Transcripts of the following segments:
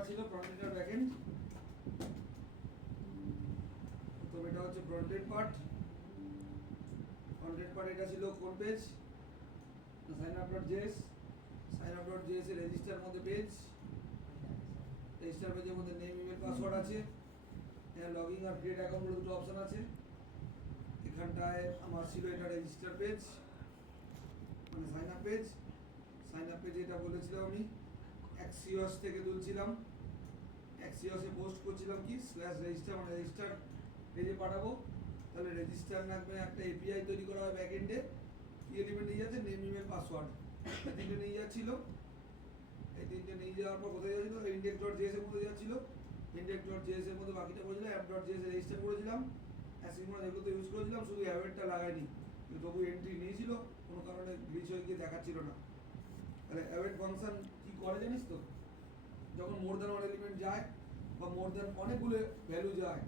Part ছিল front end আর back end. তো এটা হচ্ছে front end part. Front end part এটা ছিল কোন পেজ? signup.js। signup.js এর রেজিস্টার মধ্যে পেজ। রেজিস্টার পেজের মধ্যে নেম, ইমেল, পাসওয়ার্ড আছে। এখানে লগইন আর ক্রিয়েট অ্যাকাউন্ট বলে দুটো অপশন আছে। এখানটায় আমার ছিল এটা রেজিস্টার পেজ, মানে sign up page. Sign up পেজে এটা বলেছিলাম আমি অ্যাক্সিওস থেকে তুলছিলাম, অ্যাক্সিওসে পোস্ট করছিলাম কি /register, মানে রেজিস্টার পেজে পাঠাবো। তাহলে রেজিস্টার নামে একটা এপিআই তৈরি করা হয় ব্যাক এন্ডে। কি এলিমেন্ট নিয়ে যাচ্ছে? Name, email, password. এই তিনটে নিয়ে যাচ্ছিল। এই তিনটে নিয়ে যাওয়ার পর কোথায় যাচ্ছিল? index.js এর মধ্যে যাচ্ছিল। index.js এর মধ্যে বাকিটা করেছিলাম, app.js এ রেজিস্টার করেছিলাম, অ্যাসিগমা এগুলো তো ইউজ করেছিলাম, শুধু অ্যাওয়েটটা লাগাইনি। কিন্তু তবু এন্ট্রি নিয়েছিল, কোনো কারণে গ্লিচ হয়ে গিয়ে দেখাচ্ছিল না। তাহলে অ্যাওয়েট ফাংশন কি করে জানিস তো? যখন মোর দ্যান ওয়ান এলিমেন্ট যায় বা মোর দ্যান অনেকগুলো ভ্যালু যায়,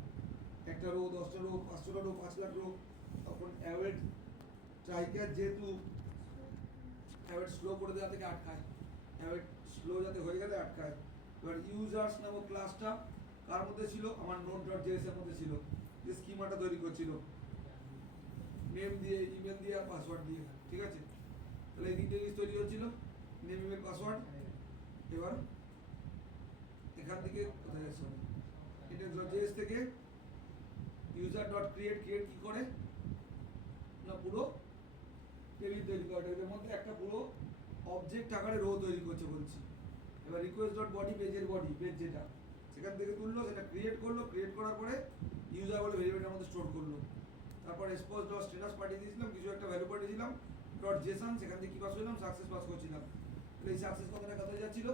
একটা রো, 10টা রো, 500টা রো, 5 লাখ রো, তখন অ্যাওয়েট ট্রাইক্যাচ যেহেতু অ্যাওয়েট স্লো করে দেওয়া থেকে আটকায়, অ্যাওয়েট স্লো যাতে হয়ে গেলে আটকায়। এবার ইউজার্স নামক ক্লাসটা কার মধ্যে ছিল? আমার নোট.js এর মধ্যে ছিল, যে স্কিমাটা তৈরি করছিল নেম দিয়ে, ইমেল দিয়ে আর পাসওয়ার্ড দিয়ে। ঠিক আছে, তাহলে এই তিনটে জিনিস তৈরি হচ্ছিল, নেম, ইমেল, পাসওয়ার্ড। এবার এখান থেকে কোথায় যাচ্ছে? index.js থেকে user.create, ক্রিয়েট কি করে না পুরো টেবিল তৈরি করে, টেবিলের মধ্যে একটা পুরো অবজেক্ট আকারে রো তৈরি করছে বলছি। এবার request.body, পেজের বডি, পেজ যেটা সেখান থেকে তুললো, সেটা ক্রিয়েট করলো, ক্রিয়েট করার পরে ইউজার বলে ভেরিয়েবলের মধ্যে স্টোর করলো। তারপর response.status পাঠিয়ে দিয়েছিলাম, কিছু একটা ভ্যালু পাঠিয়ে দিলাম, .json, সেখান থেকে কি পাস করলাম? সাকসেস পাস করছিলাম। তাহলে এই সাকসেস কথাটা কোথায় যাচ্ছিল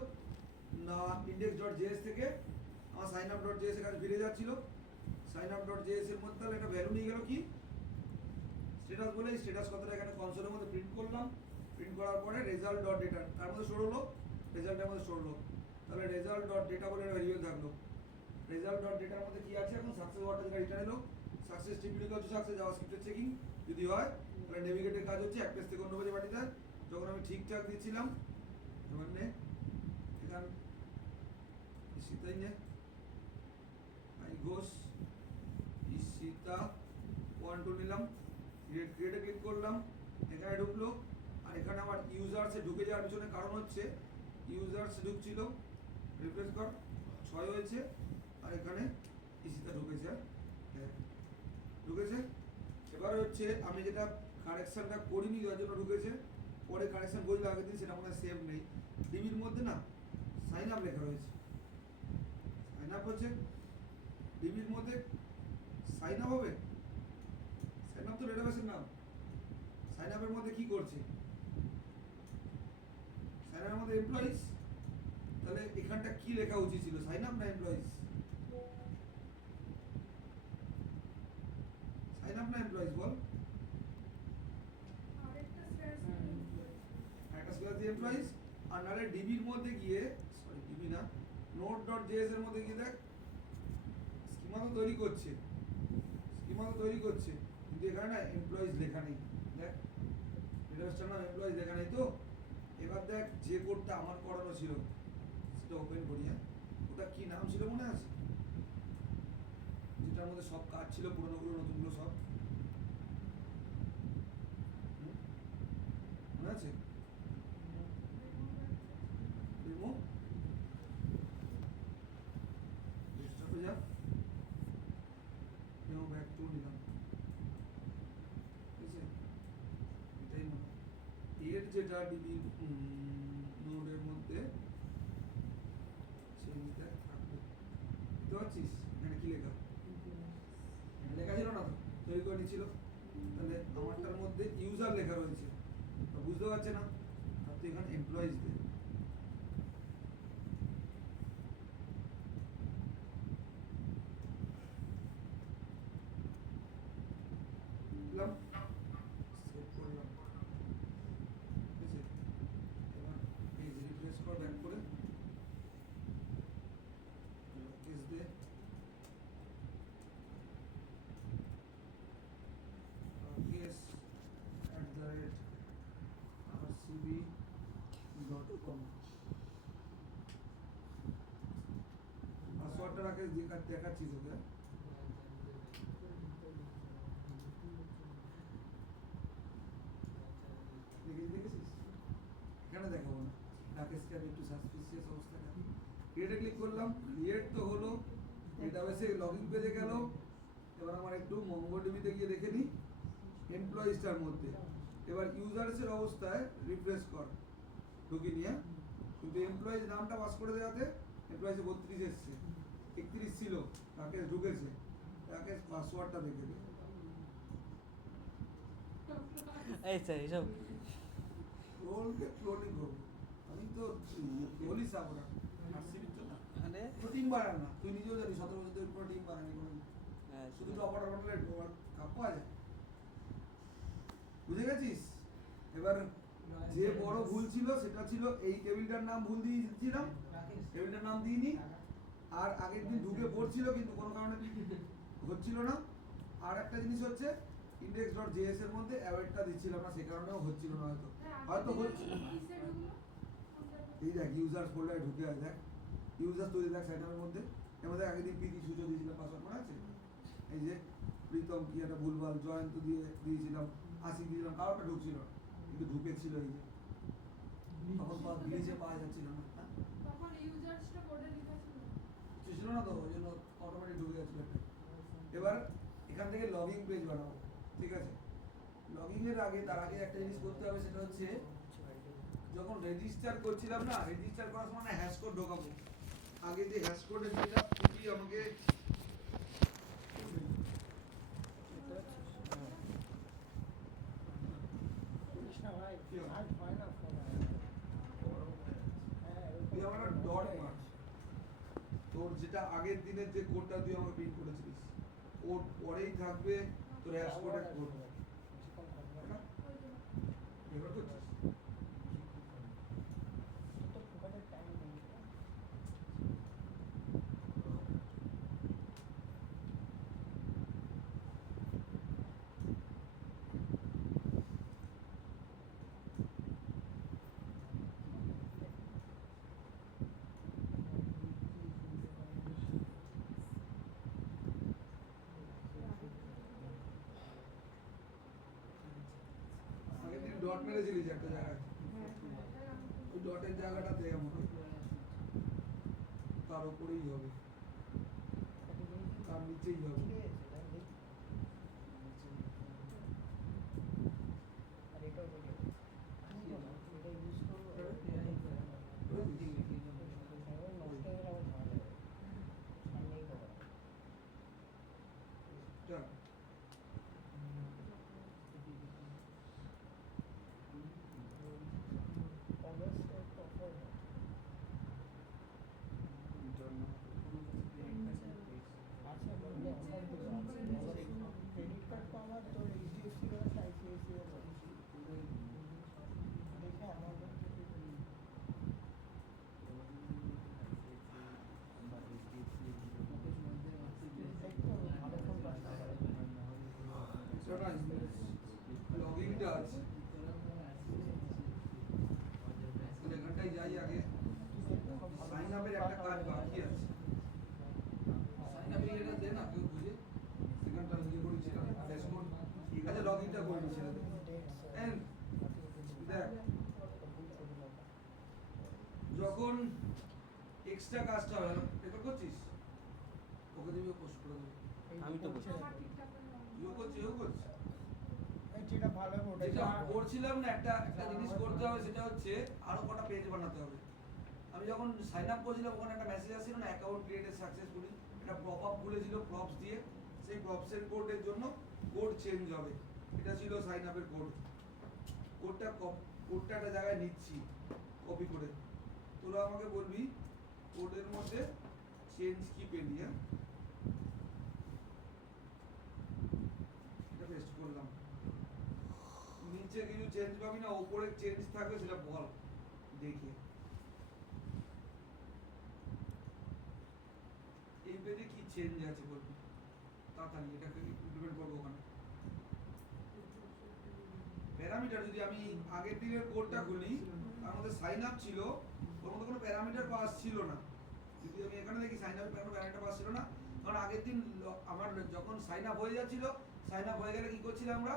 না index.js থেকে আমার signup.js এর কাছে ফিরে যাচ্ছিল। signup.js এর মধ্যে তাহলে একটা ভ্যালু নিয়ে গেল কি স্ট্যাটাস বলে, এই স্ট্যাটাস কথাটা এখানে কনসোলের মধ্যে প্রিন্ট করলাম। প্রিন্ট করার পরে result.data তার মধ্যে স্টোর হলো, রেজাল্টের মধ্যে স্টোর হলো। তাহলে result.data বলে একটা ভেরিয়েবল থাকলো। result.dataর মধ্যে কি আছে? এখন সাকসেস ওয়ার্ডটা যেটা রিটার্ন এলো, সাকসেস টিপিক্যাল হচ্ছে সাকসেস, জাভাস্ক্রিপ্টের চেকিং যদি হয় তাহলে নেভিগেটের কাজ হচ্ছে এক পেজ থেকে অন্য পেজে পাঠিয়ে দেয়। যখন আমি ঠিকঠাক দিচ্ছিলাম, মানে এখান সীতাই নে আই ঘোষ সীতা 1 2 নিলাম, ক্রিয়েটে ক্লিক করলাম, এখানে ঢুকলো। আর এখানে আমার ইউজার্সে ঢুকে যাওয়ার পিছনে কারণ হচ্ছে ইউজার্সে ঢুকছিল, রিফ্রেশ কর 6 হয়েছে, আর এখানে ইসিতা ঢুকেছে, হ্যাঁ ঢুকেছে। এবার হচ্ছে আমি যেটা কারেকশনটা করিনি যার জন্য ঢুকেছে, পরে কারেকশন বই আগের দিন, সেটা মনে হয় সেভ নেই। ডিবির মধ্যে না সাইন আপ লেখা রয়েছে, সাইন আপ হচ্ছে ডিবির মধ্যে সাইন আপ হবে। সাইন আপ তো ডেটাবেসের নাম। সাইন আপের মধ্যে কি করছে? সাইন আপের মধ্যে এমপ্লয়িজ। তাহলে এখানটা কি লেখা উচিত ছিল? সাইন আপ না এমপ্লয়িজ? সাইন আপ না এমপ্লয়িজ বল? একটা স্ল্যাশ দিয়ে এমপ্লয়িজ, আর নাহলে ডিবির মধ্যে গিয়ে, সরি ডিবি না, নোট.js এর মধ্যে গিয়ে দেখ স্কিমা তো তৈরি করছে, স্কিমা তো তৈরি করছে, কিন্তু এখানে না এমপ্লয়িজ লেখা নেই। দেখ ডেটাবেসটার নাম এমপ্লয়িজ লেখা নেই তো। এবার দেখ যে কোডটা আমার করানো ছিল সেটা ওপেন করি। হ্যাঁ, ওটা কি নাম ছিল মনে আছে? যেটার মধ্যে সব কাজ ছিল, পুরোনোগুলো নতুনগুলো সব মনে আছে? ডেমো ডেস্কটপে যা, ডেমো ব্যাক টু নিলাম, ঠিক আছে? এটাই মনে হয় এর যেটা ডিবি নোডের মধ্যে সেইটা থাকবে। বুঝতে পারছিস এখানে কি লেখা? লেখা ছিল না তো, তৈরি করে নিচ্ছিল। তাহলে আমারটার মধ্যে ইউজার লেখা রয়েছে, বুঝতে পারছে না, তার তো এখানে এমপ্লয়িজ দে। সেভ করলাম, ঠিক আছে? এবার পেজ রিফ্রেশ কর ব্যাক করে, কেস দে, কেস @rcb.com দেখাচ্ছি তোকে। দেখেছিস? এখানে দেখাবো না, রাকেশকে আমি একটু সাসপিসিয়াস অবস্থাটা। ক্রিয়েটে ক্লিক করলাম, ক্রিয়েট তো হলো, ডেটাবেসে লগইন পেজে গেল। এবার আমার একটু মঙ্গোডিবিতে গিয়ে দেখে নিই এমপ্লয়িজটার মধ্যে। এবার ইউজার্সের অবস্থায় রিফ্রেশ কর, ঢুকি নিয়ে, কিন্তু এমপ্লয়িজ নামটা পাস করে দেওয়াতে এমপ্লয়িজে 32 এসছে, 31 ছিল, রাকেশ ঢুকেছে, রাকেশ পাসওয়ার্ডটা দেখে দে। এই স্যার এসব রোলকে ক্লোনিং করবো আমি তো বলিস আমরা আরসিবি তো না, মানে তো টিম বানান না, তুই নিজেও জানিস 17 বছর পর টিম বানানি কোনো, হ্যাঁ, শুধু টপার বানালে কাপ পাওয়া যায়, বুঝে গেছিস? এবার যে বড় ভুল ছিল সেটা ছিল এই টেবিলটার নাম ভুল দিয়ে দিয়েছিলাম, টেবিলটার নাম দিইনি, আর আগের দিন ঢুকে পড়ছিল কিন্তু কোনো কারণে হচ্ছিল না। আর একটা জিনিস হচ্ছে index.js এর মধ্যে অ্যাওয়েটটা দিচ্ছিলাম না, সে কারণেও হচ্ছিল না, হয়তো হয়তো হচ্ছিল। এই দেখ ইউজার্স ফোল্ডারে ঢুকে আছে, দেখ ইউজার তৈরি, দেখ সাইটআপের মধ্যে, এর মধ্যে আগের দিন প্রীতি সুযোগ দিয়েছিলাম পাসওয়ার্ড, মনে আছে? এই যে প্রীতম কি একটা ভুলভাল জয়ন্ত দিয়ে দিয়েছিলাম, আশিক দিয়েছিলাম, কারোটা ঢুকছিল না, কিন্তু ঢুকেছিল এই যে, তখন ভিলেজে পাওয়া যাচ্ছিল না, হ্যাঁ তখন ইউজার্সটা কোডে লেখা ছিল, কিছু ছিল না, তো ওই জন্য অটোমেটিক ঢুকে যাচ্ছিল একটা। এবার এখান থেকে লগইন পেজ বানাবো, ঠিক আছে? লগইনের আগে, তার আগে একটা জিনিস করতে হবে, সেটা হচ্ছে যখন রেজিস্টার করছিলাম না, রেজিস্টার করার সময় হ্যাশ কোড ঢোকাবো, আগে যে হ্যাশ কোডের যেটা খুবই আমাকে তুই আমার ডট মার, তোর যেটা আগের দিনের যে কোডটা তুই আমাকে প্রিন্ট করেছিলিস, ওর পরেই থাকবে তোর হ্যাশ কোডের কোড, ব্যবহার করছিস? আগের দিন ডট মেরেছিলিস একটা জায়গায়, ওই ডটের জায়গাটাতে এমন তার উপরেই হবে, তার নিচেই হবে। চল। ক্রেডিট কার্ড তো আমার তোর এইচডিএফসি ব্যাংক আইসিআইসিআই দেখে আমার লগইনটা আছে, এখানটায় যাই আগে, সাইন আপের একটা কাজ বাকি আছে, সাইন আপের এটা দে না কেউ বুঝে, সেখানটা ইয়ে করেছিলাম ড্যাশবোর্ড, আচ্ছা লগইনটা করে নিয়েছিলাম, দেখ যখন এক্সট্রা কাজটা হবে, রেকর্ড করছিস, ওকে দিবি পোস্ট করে দেবে, আমি তো বলছি আমার ঠিকঠাক করে নাও। ইউ করছি যেটা ভালো হবে যেটা করছিলাম না, একটা একটা জিনিস করতে হবে, সেটা হচ্ছে আরো কটা পেজ বানাতে হবে। আমি যখন সাইন আপ করেছিলাম ওখানে একটা মেসেজ আসছিল না, অ্যাকাউন্ট ক্রিয়েটেড সাকসেসফুলি, একটা পপ আপ খুলেছিল প্রপস দিয়ে, সেই প্রপসের কোডের জন্য কোড চেঞ্জ হবে, এটা ছিল সাইন আপের কোড, কোডটা একটা জায়গায় নিচ্ছি কপি করে, তোরা আমাকে বলবি কোডের মধ্যে চেঞ্জ কি পেলি, হ্যাঁ এটা পেস্ট করলাম, নিচে কিছু চেঞ্জ পাবি না, উপরে চেঞ্জ থাকবে, সেটা বল দেখে। এই পেজে কি চেঞ্জ আছে বলবি তাড়াতাড়ি, এটাকে ইমপ্লিমেন্ট করবো ওখানে। প্যারামিটার যদি আমি আগের দিনের কোডটা খুলি, তার মধ্যে সাইন আপ ছিল, ওর মধ্যে কোনো প্যারামিটার পাস ছিল না, যদি আমি এখানে দেখি সাইন আপ কোনো প্যারামিটার পাস ছিল না, কারণ আগের দিন আমার যখন সাইন আপ হয়ে যাচ্ছিল, সাইন আপ হয়ে গেলে কি করছিলাম আমরা,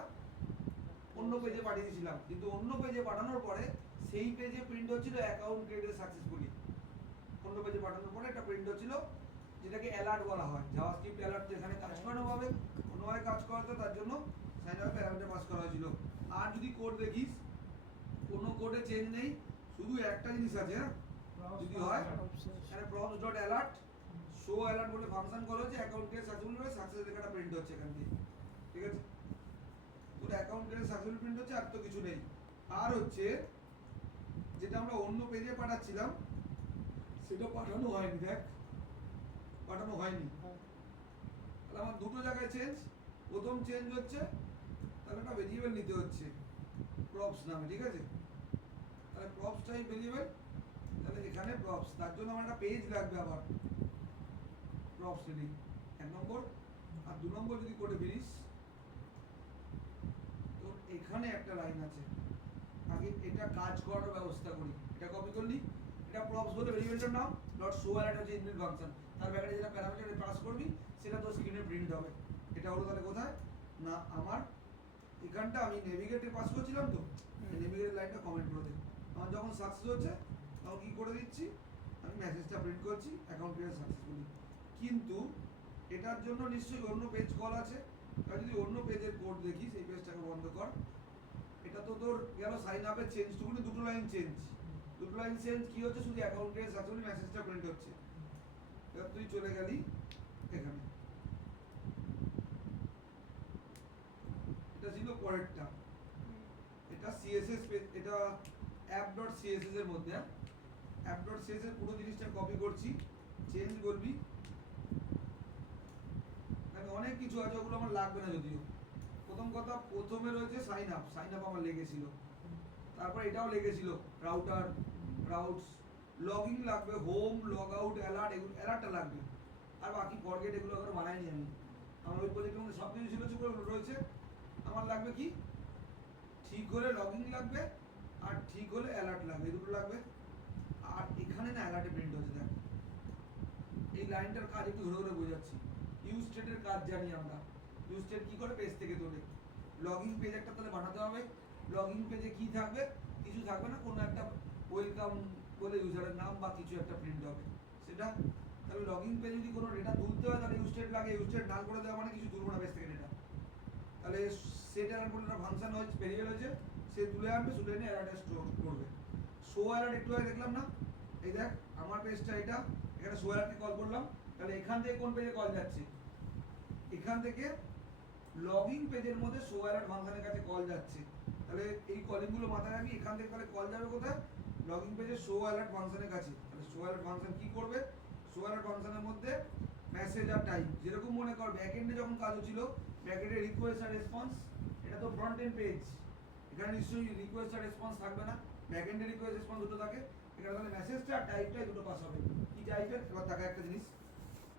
অন্য পেজে পাঠিয়ে দিয়েছিলাম, কিন্তু অন্য পেজে পাঠানোর পরে সেই পেজে প্রিন্ট হচ্ছিল অ্যাকাউন্ট ক্রিয়েটেড সাকসেসফুলি। অন্য পেজে পাঠানোর পরে একটা প্রিন্ট হচ্ছিল যেটাকে অ্যালার্ট বলা হয়, জাভাস্ক্রিপ্ট অ্যালার্ট, যেখানে কাজ করানো হবে অন্যভাবে কাজ করাতে, তার জন্য সাইন আপ প্যারামিটার পাস করা হয়েছিল। আর যদি কোড দেখিস কোনো কোডে চেঞ্জ নেই, শুধু একটা জিনিস আছে, হ্যাঁ যদি হয় এখানে prompts dot alert show alert বলে ফাংশন কল হচ্ছে, অ্যাকাউন্ট ক্রিয়েট সাকসেসফুল করে সাকসেস লেখাটা প্রিন্ট হচ্ছে এখান থেকে, ঠিক আছে? তোর অ্যাকাউন্ট ক্রিয়েট সাকসেসফুল প্রিন্ট হচ্ছে, আর তো কিছু নেই। আর হচ্ছে যেটা আমরা অন্য পেজে পাঠাচ্ছিলাম সেটা পাঠানো হয়নি, দেখ পাঠানো হয়নি। তাহলে আমার দুটো জায়গায় চেঞ্জ, প্রথম চেঞ্জ হচ্ছে তাহলে একটা ভেরিয়েবল নিতে হচ্ছে প্রপস নামে, ঠিক আছে? তাহলে প্রপস টাইপ ভেরিয়েবল, তাহলে এখানে প্রপস, তার জন্য আমার একটা পেজ লাগবে আবার প্রপস রেডি, 1 নম্বর। আর 2 নম্বর যদি কোডে ফিরিস তো এখানে একটা লাইন আছে, আগে এটা কাজ করার ব্যবস্থা করি, এটা কপি করলি, এটা প্রপস বলে ভেরিয়েবলটার নাম, ডট শো অ্যালার্ট হচ্ছে ইনবিল্ট ফাংশন, তার ব্যাকেটে যেটা প্যারামিটার পাস করবি সেটা তো স্ক্রিনে প্রিন্ট হবে। এটা হলো তাহলে কোথায় না, আমার এখানটা আমি নেভিগেটে পাস করছিলাম, তো নেভিগেটের লাইনটা কমেন্ট করে দিই, আমার যখন সাকসেস হচ্ছে তখন কি করে দিচ্ছি, আমি মেসেজটা প্রিন্ট করছি অ্যাকাউন্ট ক্রিয়েট সাকসেসফুলি। কিন্তু এটার জন্য নিশ্চয়ই অন্য পেজ কল আছে, আর যদি অন্য পেজের কোড দেখিস, এই পেজটাকে বন্ধ কর, এটা তো তোর গেল সাইন আপের চেঞ্জটুকুনি, দুটো লাইন চেঞ্জ, দুটো লাইন চেঞ্জ কি হচ্ছে, শুধু অ্যাকাউন্ট ক্রিয়েট সাকসেসফুলি মেসেজটা প্রিন্ট হচ্ছে। এবার তুই চলে গেলি এখানে, এটা ছিল পরেরটা, এটা সিএসএস পেজ, এটা app.css এর মধ্যে, app.css এর পুরো জিনিসটা কপি করছি, চেঞ্জ করবি, মানে অনেক কিছু আছে ওগুলো আমার লাগবে না যদিও। প্রথম কথা, প্রথমে রয়েছে সাইন আপ, সাইন আপ আমার লেগেছিল, তারপর এটাও লেগেছিল রাউটার রাউটস, লগইন লাগবে, হোম লগ আউট অ্যালার্ট, এগুলো অ্যালার্টটা লাগবে, আর বাকি ফরগেট এগুলো এখনো বানাইনি আমি, আমার ওই প্রজেক্টের মধ্যে সব কিছু ছিল সেগুলো রয়েছে। আমার লাগবে কি, ঠিক হলে লগইন লাগবে, আর ঠিক হলে অ্যালার্ট লাগবে, এই দুটো লাগবে। আর এখানে না অ্যালার্টে প্রিন্ট হচ্ছে, দেখ এই লাইনটার কাজ একটু ধরে ধরে বোঝাচ্ছি। ইউজ স্টেটের কাজ জানি আমরা, ইউজ স্টেট কি করে, পেজ থেকে তোলে, লগইন পেজ একটা তাহলে বানাতে হবে, লগইন পেজে কি থাকবে, কিছু থাকবে না, কোনো একটা ওয়েলকাম বলে ইউজারের নাম বা কিছু একটা প্রিন্ট হবে সেটা। তাহলে লগইন পেজে যদি কোনো ডেটা তুলতে হয় তাহলে ইউজ স্টেট লাগে, ইউজ স্টেট নাল করে দেওয়া মানে কিছু তুলবো না পেজ থেকে ডেটা, তাহলে সেট অ্যালার্ট বলে একটা ফাংশন হয়েছে, ভেরিয়েবল হয়েছে, সে তুলে আনবে, তুলে এনে অ্যালার্টে স্টোর করবে। শো অ্যালার্ট একটু আগে দেখলাম না, এই দেখ আমার পেজটা এটা, এখানে শো অ্যালার্টকে কল করলাম, তাহলে এখান থেকে কোন পেজে কল যাচ্ছে, এখান থেকে লগইন পেজের মধ্যে শো অ্যালার্ট ফাংশনের কাছে কল যাচ্ছে, তাহলে এই কলিংগুলো মাথায় রাখবি, এখান থেকে তাহলে কল যাবে কোথায়, লগইন পেজে শো অ্যালার্ট ফাংশনের কাছে। তাহলে শো অ্যালার্ট ফাংশন কি করবে, শো অ্যালার্ট ফাংশনের মধ্যে মেসেজ আর টাইপ, যেরকম মনে কর ব্যাকএন্ডে যখন কাজ হচ্ছিল, ব্যাকএন্ডে রিকোয়েস্ট আর রেসপন্স, এটা তো ফ্রন্ট এন্ড পেজ, এখানে নিশ্চয়ই রিকোয়েস্ট আর রেসপন্স থাকবে না, ব্যাকএন্ডে রিকোয়েস্ট রেসপন্স দুটো থাকে, এখানে তাহলে মেসেজটা আর টাইপটাই দুটো পাস হবে। কি টাইপের, এবার দেখা একটা জিনিস,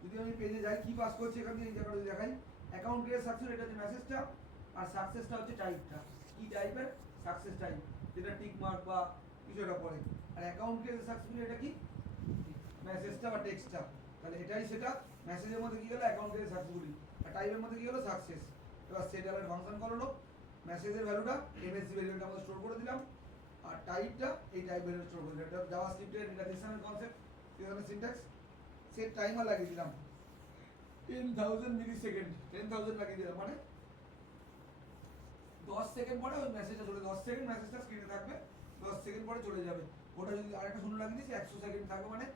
যদি আমি পেজে যাই কি পাস করছি, এখান থেকে এই জায়গাটা যদি দেখাই, অ্যাকাউন্ট ক্রিয়েট সাকসেস, এটা হচ্ছে মেসেজটা, আর সাকসেসটা হচ্ছে টাইপটা, কি টাইপের, সাকসেস টাইপ, যেটা টিক মার্ক বা কিছু একটা পড়ে, আর অ্যাকাউন্ট ক্রিয়েট সাকসেসফুল এটা কি, মেসেজটা বা টেক্সটটা, তাহলে এটাই সেটা, মেসেজের মধ্যে কি হলো অ্যাকাউন্ট ক্রিয়েট সাকসেসফুলি, আর টাইপের মধ্যে কি হলো সাকসেস। এবার সেট অ্যালার্ট ফাংশন কল হলো, মেসেজের ভ্যালুটা এমএসজি ভ্যারিয়েবলটা আমরা স্টোর করে দিলাম, আর টাইপটা এই টাইপ ভ্যালু স্টোর করে দিলাম, এটা জাভাস্ক্রিপ্টের রিলেশনের কনসেপ্ট, এখানে সিনট্যাক্স, সেট টাইমার লাগিয়ে দিলাম 10,000 মিলিসেকেন্ড, 10,000 লাগিয়ে দিলাম, মানে 10 সেকেন্ড পরে ওই মেসেজটা চলে, 10 সেকেন্ড মেসেজটা স্ক্রিনে থাকবে, 10 সেকেন্ড পরে চলে যাবে। ওটা যদি আরেকটা শূন্য লাগিয়ে দিস 100 সেকেন্ড থাকবে, মানে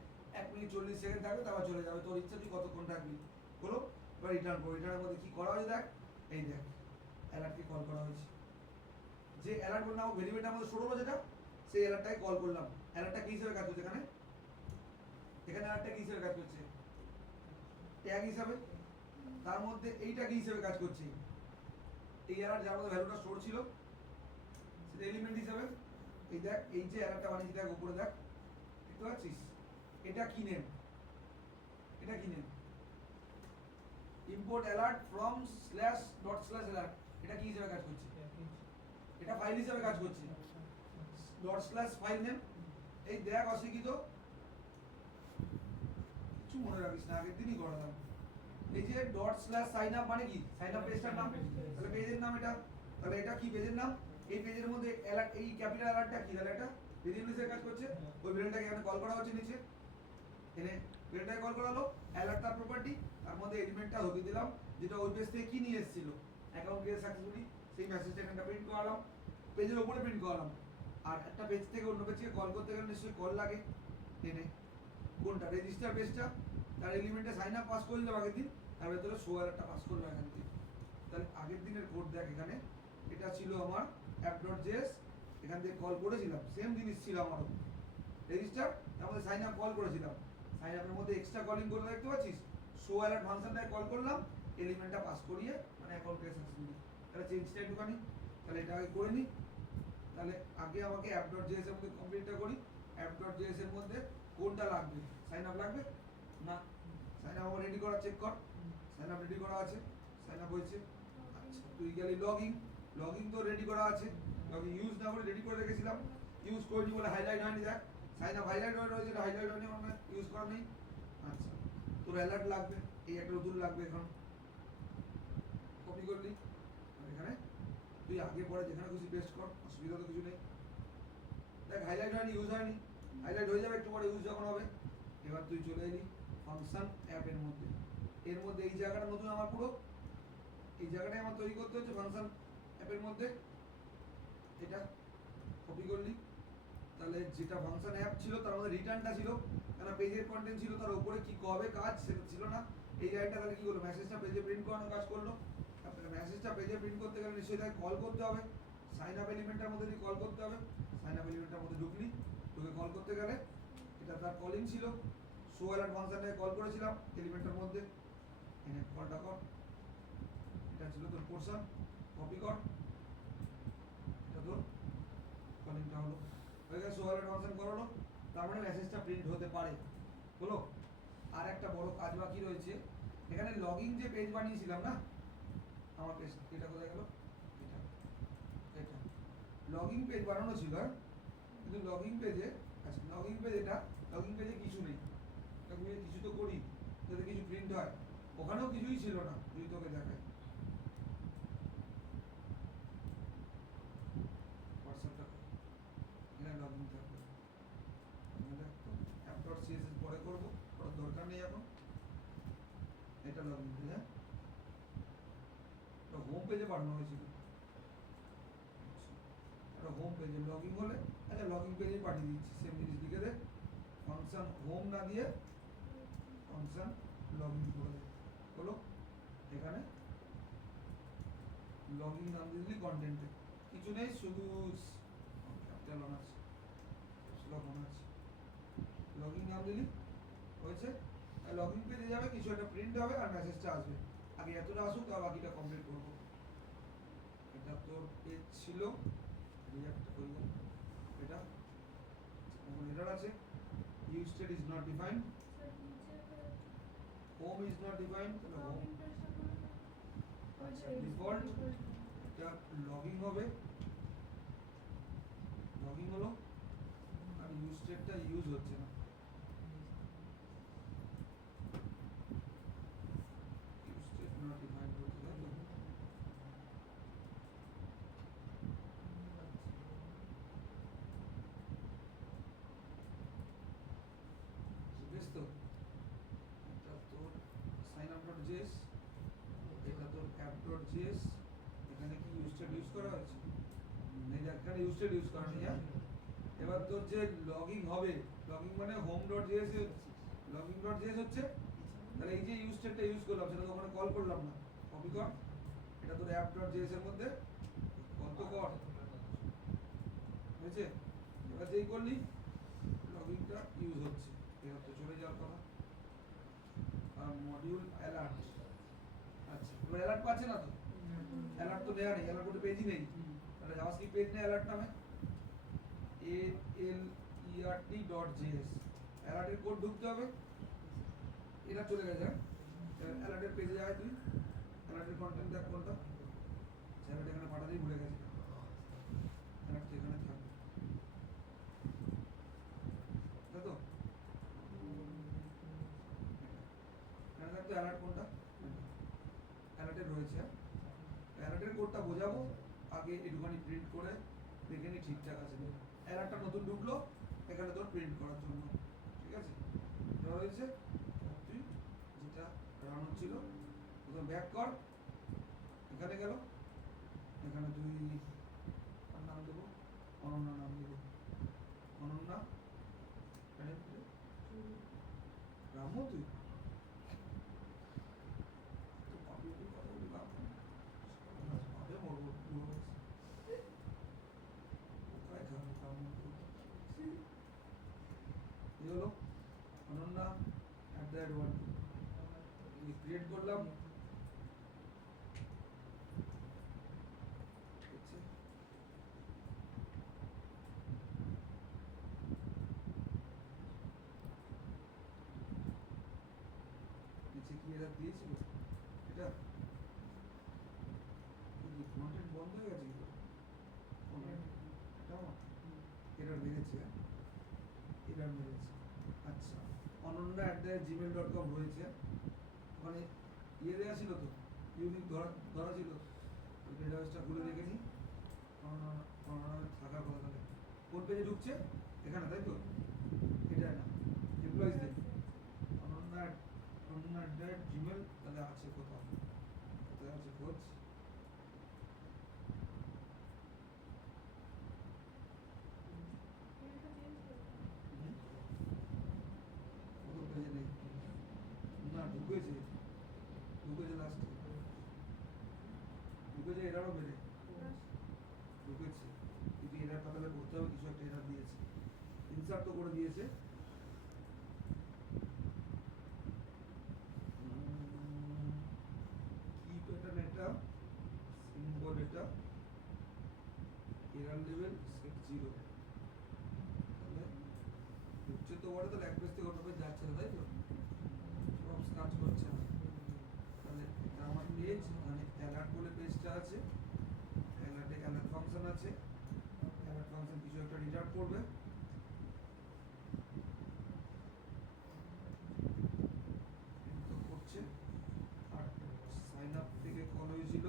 1 মিনিট 40 সেকেন্ড থাকবে, তারপর চলে যাবে, তোর ইচ্ছা তুই কতক্ষণ থাকবি বলো। এবার রিটার্ন করো, রিটার্নের মধ্যে কি করা হয়েছে দেখ, এই দেখ অ্যালার্টকে কল করা হয়েছে, যে অ্যালার্ট বলে নাও ভেরিয়েবলটা আমাদের শুরু হলো যেটা, সেই অ্যালার্টটাই কল করলাম। অ্যালার্টটা কি হিসেবে কাজ করছে, এখানে এখানে অ্যালার্টটা কি হিসেবে কাজ করছে, ট্যাগ হিসাবে, তার মধ্যে এইটা কি হিসেবে কাজ করছে, এই অ্যালার্ট যার মধ্যে ভ্যালুটা স্টোর ছিল সেটা এলিমেন্ট হিসাবে। এই দেখ এই যে অ্যালার্টটা বানিয়েছি দেখ উপরে দেখ, দেখতে পাচ্ছিস, এটা কি নেম, এটা কি name, import alert from slash dot slash alert, এটা কি হিসেবে কাজ করছে, এটা ফাইল হিসেবে কাজ করছে, ডট স্ল্যাশ ফাইল নেম। এই দেখ অশিক্ষিত, কিছু মনে রাখিস না, আগের দিনই করালাম, এই যে ডট স্ল্যাশ সাইন আপ মানে কি সাইন আপ পেজটার নাম, তাহলে পেজের নাম এটা, তাহলে এটা কি পেজের নাম, এই পেজের মধ্যে অ্যালার্ট, এই ক্যাপিটাল অ্যালার্টটা কি, তাহলে এটা ভেরিয়েবলসের কাজ করছে, ওই ভেরিয়েবলটাকে এখানে কল করা হচ্ছে নিচে, এনে ভেরিয়েবলটাকে কল করা হলো, অ্যালার্ট তার প্রপার্টি, তার মধ্যে এলিমেন্টটা ঢুকিয়ে দিলাম যেটা ওই পেজ থেকে কি নিয়ে এসেছিল, অ্যাকাউন্ট ক্রিয়েট সাকসেসফুলি, সেই মেসেজটা এখানটা প্রিন্ট করালাম, পেজের উপরে প্রিন্ট করালাম। আর একটা পেজ থেকে অন্য পেজে কল করতে গেলে নিশ্চয়ই কল লাগে, এনে কোনটা রেজিস্টার পেজটা, তার এলিমেন্টে সাইন আপ পাস করে দিলাম আগের দিন, তার ভেতরে শো অ্যালার্টটা পাস করলো এখান থেকে। তাহলে আগের দিনের কোড দেখ এখানে, এটা ছিল আমার app.js, এখান থেকে কল করেছিলাম, সেম জিনিস ছিল আমারও, রেজিস্টার, তার মধ্যে সাইন আপ কল করেছিলাম, সাইন আপের মধ্যে এক্সট্রা কলিং করে দেখতে পাচ্ছিস, শো অ্যালার্ট ফাংশনটাকে কল করলাম, এলিমেন্টটা পাস করিয়ে মানে অ্যাকাউন্ট ক্রিয়েট সাকসেসফুলি। তাহলে চেঞ্জটা একটুখানি, তাহলে এটা আগে করে নিই, তাহলে আগে আমাকে app.js এর মধ্যে কমপ্লিটটা করি, app.js এর মধ্যে কোনটা লাগবে, সাইন আপ লাগবে না, সাইন আপ রেডি করা, চেক কর, সাইন আপ রেডি করা আছে, সাইন আপ হয়েছে, আচ্ছা তুই গেলি লগইন, লগইন তো রেডি করা আছে, লগইন ইউজ না করে রেডি করে রেখেছিলাম, ইউজ করিনি বলে হাইলাইট হয়নি, দেখ সাইন আপ হাইলাইট হয়ে রয়েছে, হাইলাইট হয়নি মানে ইউজ করা নেই। আচ্ছা তোর অ্যালার্ট লাগবে, এই একটা নতুন লাগবে, এখন কপি করলি, আর এখানে তুই আগে পরে যেখানে খুশি পেস্ট কর, অসুবিধা তো কিছু নেই। দেখ হাইলাইট হয়নি, ইউজ হয়নি, হাইলাইট হয়ে যাবে একটু পরে ইউজ যখন হবে। এবার তুই চলে এলি ফাংশন অ্যাপের মধ্যে, এর মধ্যে এই জায়গাটা নতুন আমার পুরো, এই জায়গাটাই আমার তৈরি করতে হচ্ছে ফাংশন অ্যাপের মধ্যে, এটা কপি করলি, তাহলে যেটা ফাংশন অ্যাপ ছিল তার মধ্যে রিটার্নটা ছিল, কেন পেজের কন্টেন্ট ছিল, তার উপরে কি কবে কাজ সেটা ছিল না, এই লাইনটা তাহলে কি করলো, মেসেজটা পেজে প্রিন্ট করানোর কাজ করলো, মেসেজটা পেজে প্রিন্ট করতে গেলে নিশ্চয়ই তাকে কল করতে হবে, সাইন আপ এলিমেন্টের মধ্যে দিয়ে কল করতে হবে, সাইন আপ এলিমেন্টের মধ্যে ঢুকলি, ঢুকে কল করতে গেলে এটা তার কলিং ছিল, শো অ্যালার্ট ফাংশনে কল করেছিলাম এলিমেন্টের মধ্যে, এনে কলটা কর, এটা ছিল তোর পোরশন, কপি কর, এটা তোর কলিংটা হলো, হয়ে গেছে, শো অ্যালার্ট ফাংশন করালো, তার মানে মেসেজটা প্রিন্ট হতে পারে, হলো। আর একটা বড় কাজ বাকি রয়েছে, এখানে লগইন যে পেজ বানিয়েছিলাম না, আমার পেজ এটা কোথায় গেল, এটা এটা লগইন পেজ বানানো ছিল, কিন্তু লগইন পেজে, আচ্ছা লগইন পেজ, এটা লগইন পেজে কিছু নেই, লগইন পেজে কিছু তো করি যাতে কিছু প্রিন্ট হয়, ওখানেও কিছুই ছিল না, যদি তোকে দেখাই হোয়াটসঅ্যাপটা, এখানে লগইন থাকবে, app.css পরে করবো, করার দরকার নেই এখন, এটা লগইন পেজ, হ্যাঁ হোম পেজে পাঠানো হয়েছিল, এটা হোম পেজে লগইন হলে, আচ্ছা লগইন পেজে পাঠিয়ে দিচ্ছি, সেম জিনিস লিখে দে, ফাংশন হোম না দিয়ে ফাংশন লগইন করে দে, হলো। এখানে লগইন নাম দিয়ে দিলি, কন্টেন্টে কিছু নেই, শুধু ক্যাপিটাল অন আছে, স্লগ অন আছে, লগইন নাম দিলি, হয়েছে, লগইন পেজে যাবে, কিছু একটা প্রিন্ট হবে আর মেসেজটা আসবে, আগে এতটা আসুক তার বাকিটা কমপ্লিট করবো। এটা তোর পেজ ছিল, রিঅ্যাক্ট হয়ে গেল, এটা এখন এরর আছে, use state is not defined, sir নিচে হোম ইজ নট ডিফাইন্ড, তাহলে হোম লগইন পেজটা করে না, ওই যে ডিফল্ট, এটা লগইন হবে, লগইন হলো, আর ইউজ স্টেটটা ইউজ হচ্ছে না, ইউজ স্টেট নট ডিফাইন্ড হচ্ছে, তাই তো, বেশ তো, এটা তোর সাইন আপ ডট জেএস, এটা তোর app.js, এখানে কি ইউজ স্টেট ইউজ করা হয়েছে, নেই, এখানে ইউজ স্টেট ইউজ করা নেই, হ্যাঁ। এবার তোর যে লগইন হবে, লগইন মানে home.js এ লগইন.js হচ্ছে, তাহলে এই যে ইউজ স্টেটটা ইউজ করলাম সেটা তো ওখানে কল করলাম না, কপি কর, এটা তোর app.js এর মধ্যে কল তো কর, হয়েছে, এবার যেই করলি লগইনটা ইউজ হচ্ছে, এবার তো চলে যাওয়ার কথা, আর মডিউল অ্যালার্ট, আচ্ছা এবার অ্যালার্ট পাচ্ছে না তো, অ্যালার্ট তো দেওয়া নেই, অ্যালার্ট কোনো পেজই নেই, তাহলে জাভাস্ক্রিপ্ট পেজ নেই অ্যালার্ট নামে, alert.js, অ্যালার্টের কোড ঢুকতে হবে, এটা চলে গেছে, অ্যালার্টের পেজে যায়, তুই অ্যালার্টের কন্টেন্ট দেখ কোনটা, অ্যালার্ট এখানে পাঠাতেই ভুলে গেছি, অ্যালার্ট এখানে থাকবে, তাই তো, এখানে থাকতো অ্যালার্ট কোনটা, হয়েছে। অ্যালার্টের কোডটা বোঝাবো, আগে একটুখানি প্রিন্ট করে দেখে নি ঠিকঠাক আছে। অ্যালার্টটা নতুন ঢুকলো এখানে তোর প্রিন্ট করার জন্য, ঠিক আছে? এবার হয়েছে তুই যেটা রান হচ্ছিল প্রথম ব্যাক কর, এখানে গেল, এখানে তুই আর নাম দেবো অনন্যা, নাম দেবো অনন্যা, রামও তুই তো পাবি কথা বলি লাভ নেই। পাবে মরবো পুরো কোথায় খাবে কাম এই হলো অনন্যা @1 ক্রিয়েট করলাম, হচ্ছে নিচে কি এরা দিয়েছিল এটা কন্টেন্ট বন্ধ হয়ে গেছে কি এটাও এরর মেরেছে, এরর মেরেছে। আচ্ছা অনন্যা@gmail.com রয়েছে, ওখানে ইয়ে দেওয়া ছিল তো, ইউনিক ধরা ছিল, ওই ডেটাবেসটা খুলে দেখে নিই অনন্যা থাকার কথা। তাহলে কোন পেজে ঢুকছে এখানে, তাই তো? এটা না এমপ্লয়িজ দেখ অনন্যা@gmail, তাহলে আছে কোথাও, কোথায় আছে খোঁজ। কোন পেজে নেই না, ঢুকেছে লাস্টে, ঢুকেছে এরারও বেড়ে ঢুকেছে, কিন্তু এরারটা তাহলে করতে হবে, কিছু একটা এরার দিয়েছে, ইনসার্ট তো করে দিয়েছে। কি প্যাটার্ন এটা, সিম্বল এটা, এরার লেভেল সেট 0, তাহলে ঢুকছে তো বড়, তাহলে এক পেজ থেকে অন্য পেজ যাচ্ছে না, তাই তো? সব কাজ করছে না, তাহলে এটা আমার পেজ, মানে অ্যালার্ট বলে পেজটা আছে, অ্যালার্টে অ্যালার্ট ফাংশন আছে, অ্যালার্ট ফাংশন কিছু একটা রিটার্ন করবে, তো করছে। আর সাইন আপ থেকে কল হয়েছিল,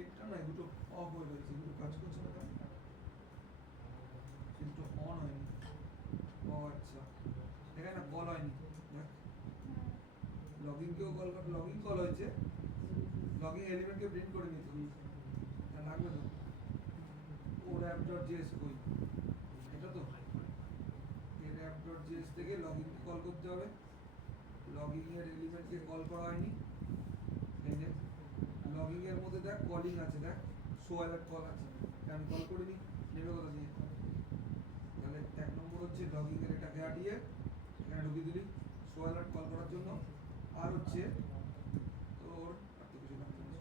এটা না দুটো অফ হয়ে রয়েছে, দুটো কাজ করছে না, কেন কিন্তু অন হয়নি। ও আচ্ছা, এখানে না কল হয়নি, দেখ লগইন কেও কল করে, লগইন কল হয়েছে, লগইন এলিমেন্টকে প্রিন্ট করে নিতে হবে, এটা লাগবে তো। ওর app.js কই, এটা তো এর app.js থেকে লগইন কল করতে হবে, লগইন এর এলিমেন্টকে কল করা হয়নি, এই যে লগইন এর মধ্যে দেখ কলিং আছে, দেখ শো অ্যালার্ট কল আছে, আমি কল করিনি, নেবে কথা দিয়ে। তাহলে এক নম্বর হচ্ছে লগইন এর এটাকে হাটিয়ে এখানে ঢুকিয়ে দিলি শো অ্যালার্ট কল করার জন্য, আর হচ্ছে তোর আর তো কিছু লাগছে না।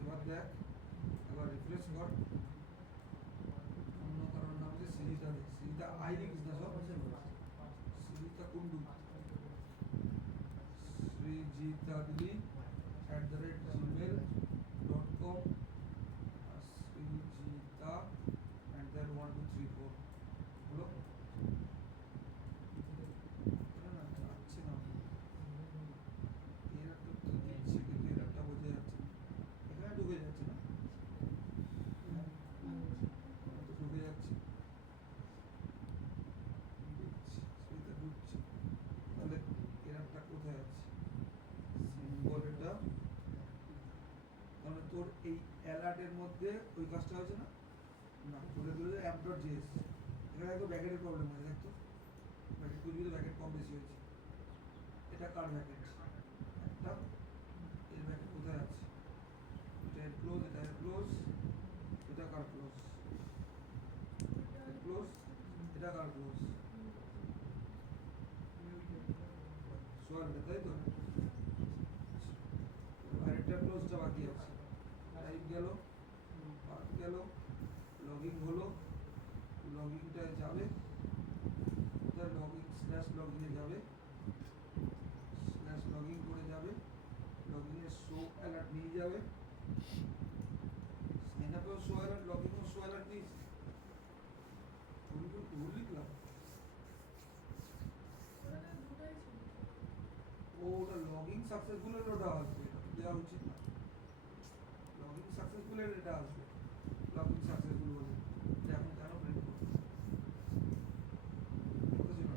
এবার দেখ, এবার রিফ্রেশ কর, অন্য কারোর নাম হচ্ছে সৃজিতা, সৃজিতা আই লিখিস না সব, সৃজিতা কুন্ডু, সৃজিতা দিলি @gmail.com, সৃজিতা @1234 হলো না, যাচ্ছে না, এরারটা তো দিচ্ছে কিন্তু এরারটা বোঝা যাচ্ছে না, এখানে ঢুকে যাচ্ছে না, তো ঢুকে যাচ্ছে, সেটা ঢুকছে, তাহলে এরারটা কোথায় আছে, সিম্বল এটা, তাহলে তোর এই অ্যালার্টের মধ্যে ওই কাজটা হয়েছে না, না বলে দিল যে app.js, এখানে একটু ব্যাকেটের প্রবলেম হয়েছে, দেখ তো ব্যাকেট খুঁজবি তো ব্যাকেট কম বেশি হয়েছে, এটা কার ব্যাকেট, একটা এর ব্যাকেট কোথায় আছে, এটা এর ক্লোজ, এটা এর ক্লোজ, এটা কার ক্লোজ, এর ক্লোজ, এটা কার ক্লোজ, সোয়াল, তাই তো? আরেকটা ক্লোজটা বাকি আছে, টাইপ গেল, পাথ গেল, লগইন হলো, লগইনটায় যাবে, কোথায় লগইন /লগইনে যাবে, /লগইন করে যাবে, লগইনে শো অ্যালার্ট নিয়ে যাবে, সাইন আপেও শো অ্যালার্ট, লগইনেও শো অ্যালার্ট নিয়েছে, ভুল লিখলাম, ওটা দুটোই ছিল। সাকসেসফুল এর ওটা আসবে, দেওয়া উচিত না। লগইন সাকসেসফুল এর এটা আসবে, লগইন সাকসেসফুল বলে, যে এখন কেন প্রিন্ট করছে বুঝেছো না?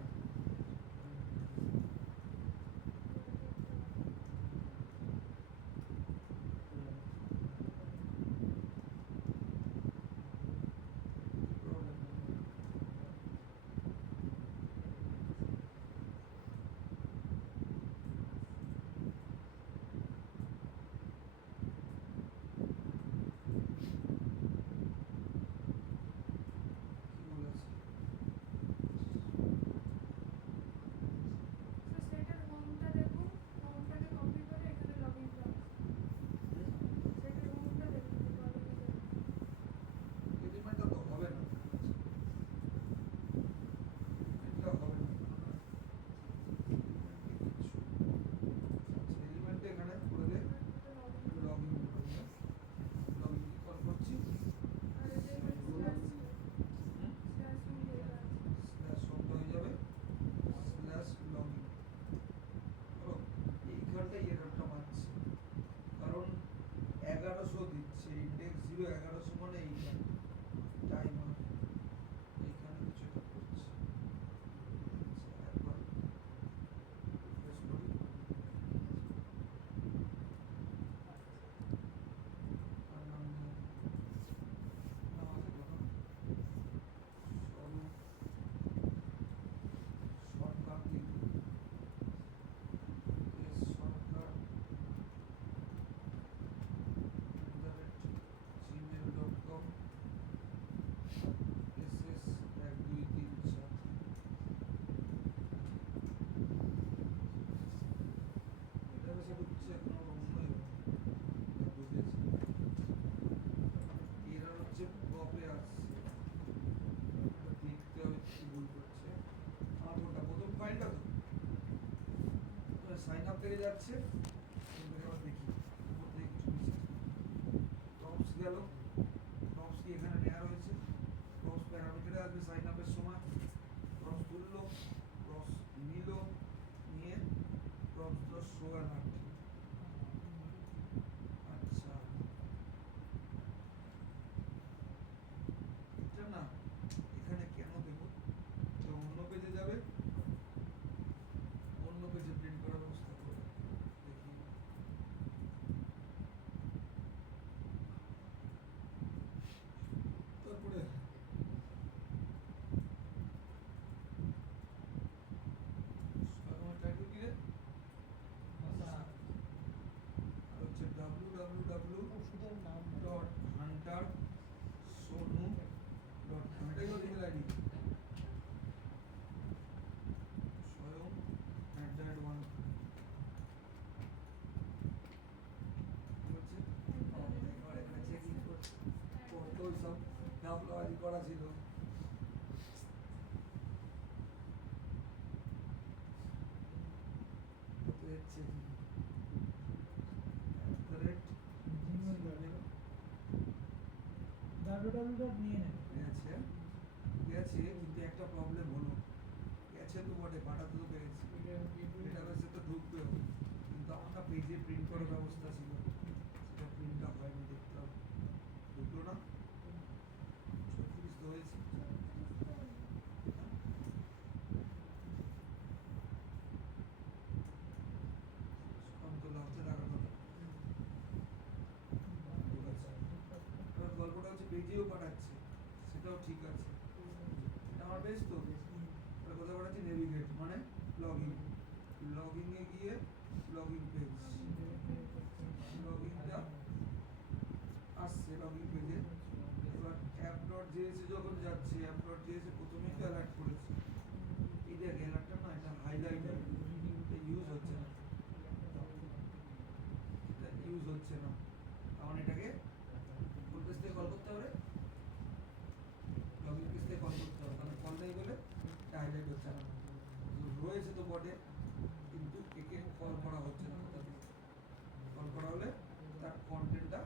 কি বলেছে? তো সেটার হোমটা দেখুন, হোমটাকে কপি করে এখানে লগইন করুন। সেটার হোমটা দেখুন, লগইন করুন। এলিমেন্টটা তো হবে না, এটা হবে না, এলিমেন্টে এখানে করে দে, লগইন করবে, লগইন কি কল করছি, আর এটা এখানে স্ল্যাশ হোম লেখা আছে। স্ল্যাশ শব্দ হয়ে যাবে, স্ল্যাশ লগইন। ধরো এইখানটাই এররটা মারছে, কারণ 1100 দিচ্ছে, ইন্ডেক্স 0 1100 মানে এইটা টাইমার, এইখানে কিছু একটা করছে। আচ্ছা, একবার রিফ্রেশ করি, আর নাম নেই, নাম আছে দেখো, স্বরূপ সরকার দিন, এস সরকার gmail.com, SS 1234। এটা বেশ ঢুকছে, এখন আমার অন্যই ঢুকেছে, এরা হচ্ছে পপে আসছে, এটা দেখতে হবে কি ভুল করছে। আমার কোনটা প্রথম ফাইলটা তো সাইন আপ থেকে যাচ্ছে, এখান থেকে আবার দেখি উপর থেকে কিছু নিচে, প্রপস গেল, প্রপস কি এখানে নেওয়া রয়েছে, প্রপস প্যারামিটারে আসবে সাইন আপের সময়, প্রপস তুললো, প্রপস নিল, নিয়ে প্রপস তো শো অ্যালার্ট। আচ্ছা, এটা না এখানে কেন দেবো, তো অন্য পেজে যাবে, অন্য পেজে প্রিন্ট করার ব্যবস্থা করবে, দেখি। তারপরে আমার টাইটেল কি রে, আর হচ্ছে ওষুধের নাম www.huntersonu.com, এটাই হলো ইমেল আইডি, স্বয়ং @1 কি হচ্ছে, এবার এখানে চেকিং করছে, তো সব গাফলাবাজি করা ছিল। কত হচ্ছে www নিয়ে নেন। গেছে, গেছে, কিন্তু একটা প্রবলেম হলো, গেছে তো বটে, পাঠাতে তো পেরেছি, ডেটাবেসে তো ঢুকবেও, কিন্তু আমার না পেজে প্রিন্ট করার ব্যবস্থা ছিল, সেটা প্রিন্ট আপ হয়নি, দেখতে হবে, ঢুকলো না, 36 তো হয়েছে। আমি তো লাভতে থাকার কথা, ঠিক আছে। এবার গল্পটা হচ্ছে পেজেও পাঠাচ্ছে, সেটাও ঠিক আছে, এটা আমার পেজ তো, তাহলে কোথায় পাঠাচ্ছি, নেভিগেট মানে লগইন, লগইনে গিয়ে লগইন পেজ, লগইনটা আসছে লগইন পেজে, এবার app.js যখন যাচ্ছে, app.js প্রথমেই তো অ্যালার্ট করেছে, এই দেখ অ্যালার্টটা না, এটা হাইলাইট এটা ইউজ হচ্ছে না, এটা ইউজ হচ্ছে না, কারণ এটাকে কোন পেজ থেকে কল করতে হবে, লগইন পেজ থেকে কল করতে হবে, তাহলে কল নেই বলে এটা হাইলাইট হচ্ছে না, রয়েছে তো বটে, কিন্তু একে কল করা হচ্ছে না, কোথা থেকে কল করা হলে তার কন্টেন্টটা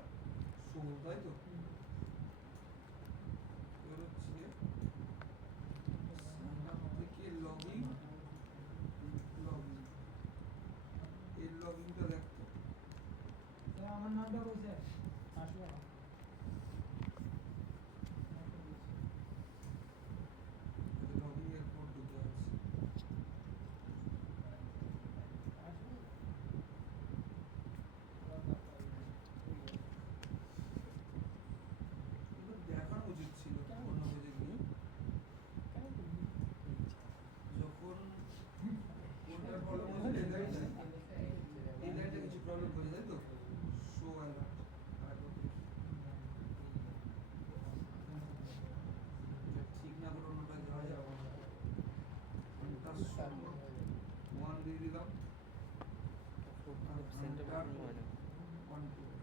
শো, তাই তো। এবার হচ্ছে সাইন আপ থেকে লগইন, এই লগইনটা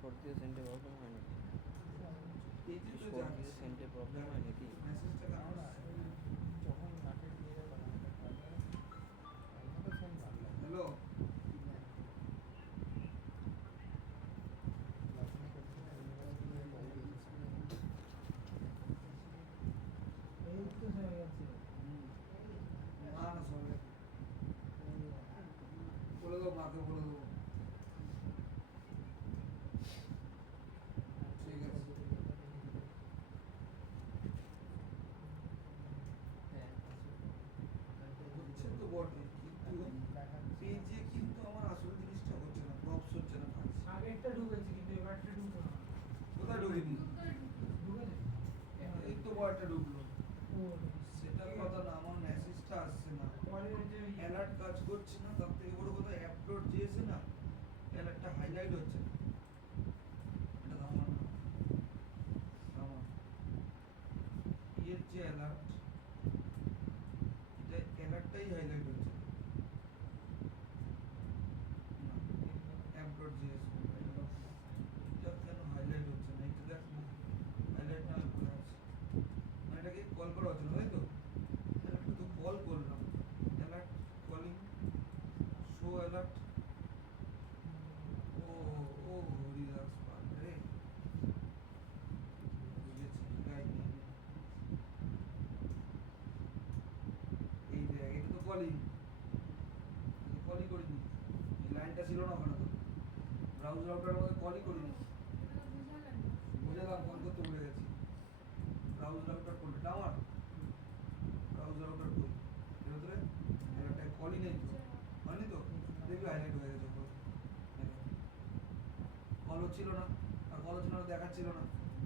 স্করপিও সেন্টে প্রবলেম হয় নাকি? এই যে তো স্করপিও যাচ্ছে সেন্টে প্রবলেম হয় নাকি? মেসেজটা কেন না, আসছে? এই যখন মাঠে দিয়ে যাবে আমাদের পারবে আমাদের ফোন ভালো লাগে হ্যালো এই তো হয়ে গেছে না না সবাই বলে দেবো, মাকে বলে দেবো। ঠিক আছে। হচ্ছে তো বটে, কিন্তু পেজে কিন্তু আমার আসল জিনিসটা হচ্ছে না, প্রপস হচ্ছে না কাজ। আগেরটা ঢুকেছে কিন্তু এবারটা ঢুকলো না কোথায় ঢুকিনি? ঢুকেছে এই তো বয়টা ঢুকলো। ও সেটার কথা না, আমার মেসেজটা আসছে না, পরের যে অ্যালার্ট কাজ করছে না। তার থেকে বড় কথা অ্যাপ ডট জিএসে না অ্যালার্টটা হাইলাইট হচ্ছে না। এটা আমার না, আমার এর যে অ্যালার্ট, এটা অ্যালার্টটাই হাইলাইট হচ্ছে না। অ্যাপ ডট জিএস এটা কেন হাইলাইট হচ্ছে না? এটা দেখ, হাইলাইট না করে আছে। মানে এটাকে কল করা হচ্ছে না, তাই তো? অ্যালার্টটা তো কল করলাম, অ্যালার্ট কলিং, শো অ্যালার্ট। ও ও হরিদাস পাল রে, বুঝেছি। রাইট, এই দেখ, এটা তো কলিং, কলই করিনি। এই লাইনটা ছিল না ওখানে, তো ব্রাউজ রাউটারের মধ্যে কলই করিনি। এটা বুঝালেন বুঝলাম, কল করতে ভুলে গেছি। ব্রাউজ রাউটার করলে এটা আমার ব্রাউজ রাউটার করি এর ভিতরে একটা কলই নেই তো, হয়নি তো? দেখবি হাইলাইট হয়ে গেছে পুরো। কল হচ্ছিল না, আর কল হচ্ছিল না, দেখাচ্ছিল না।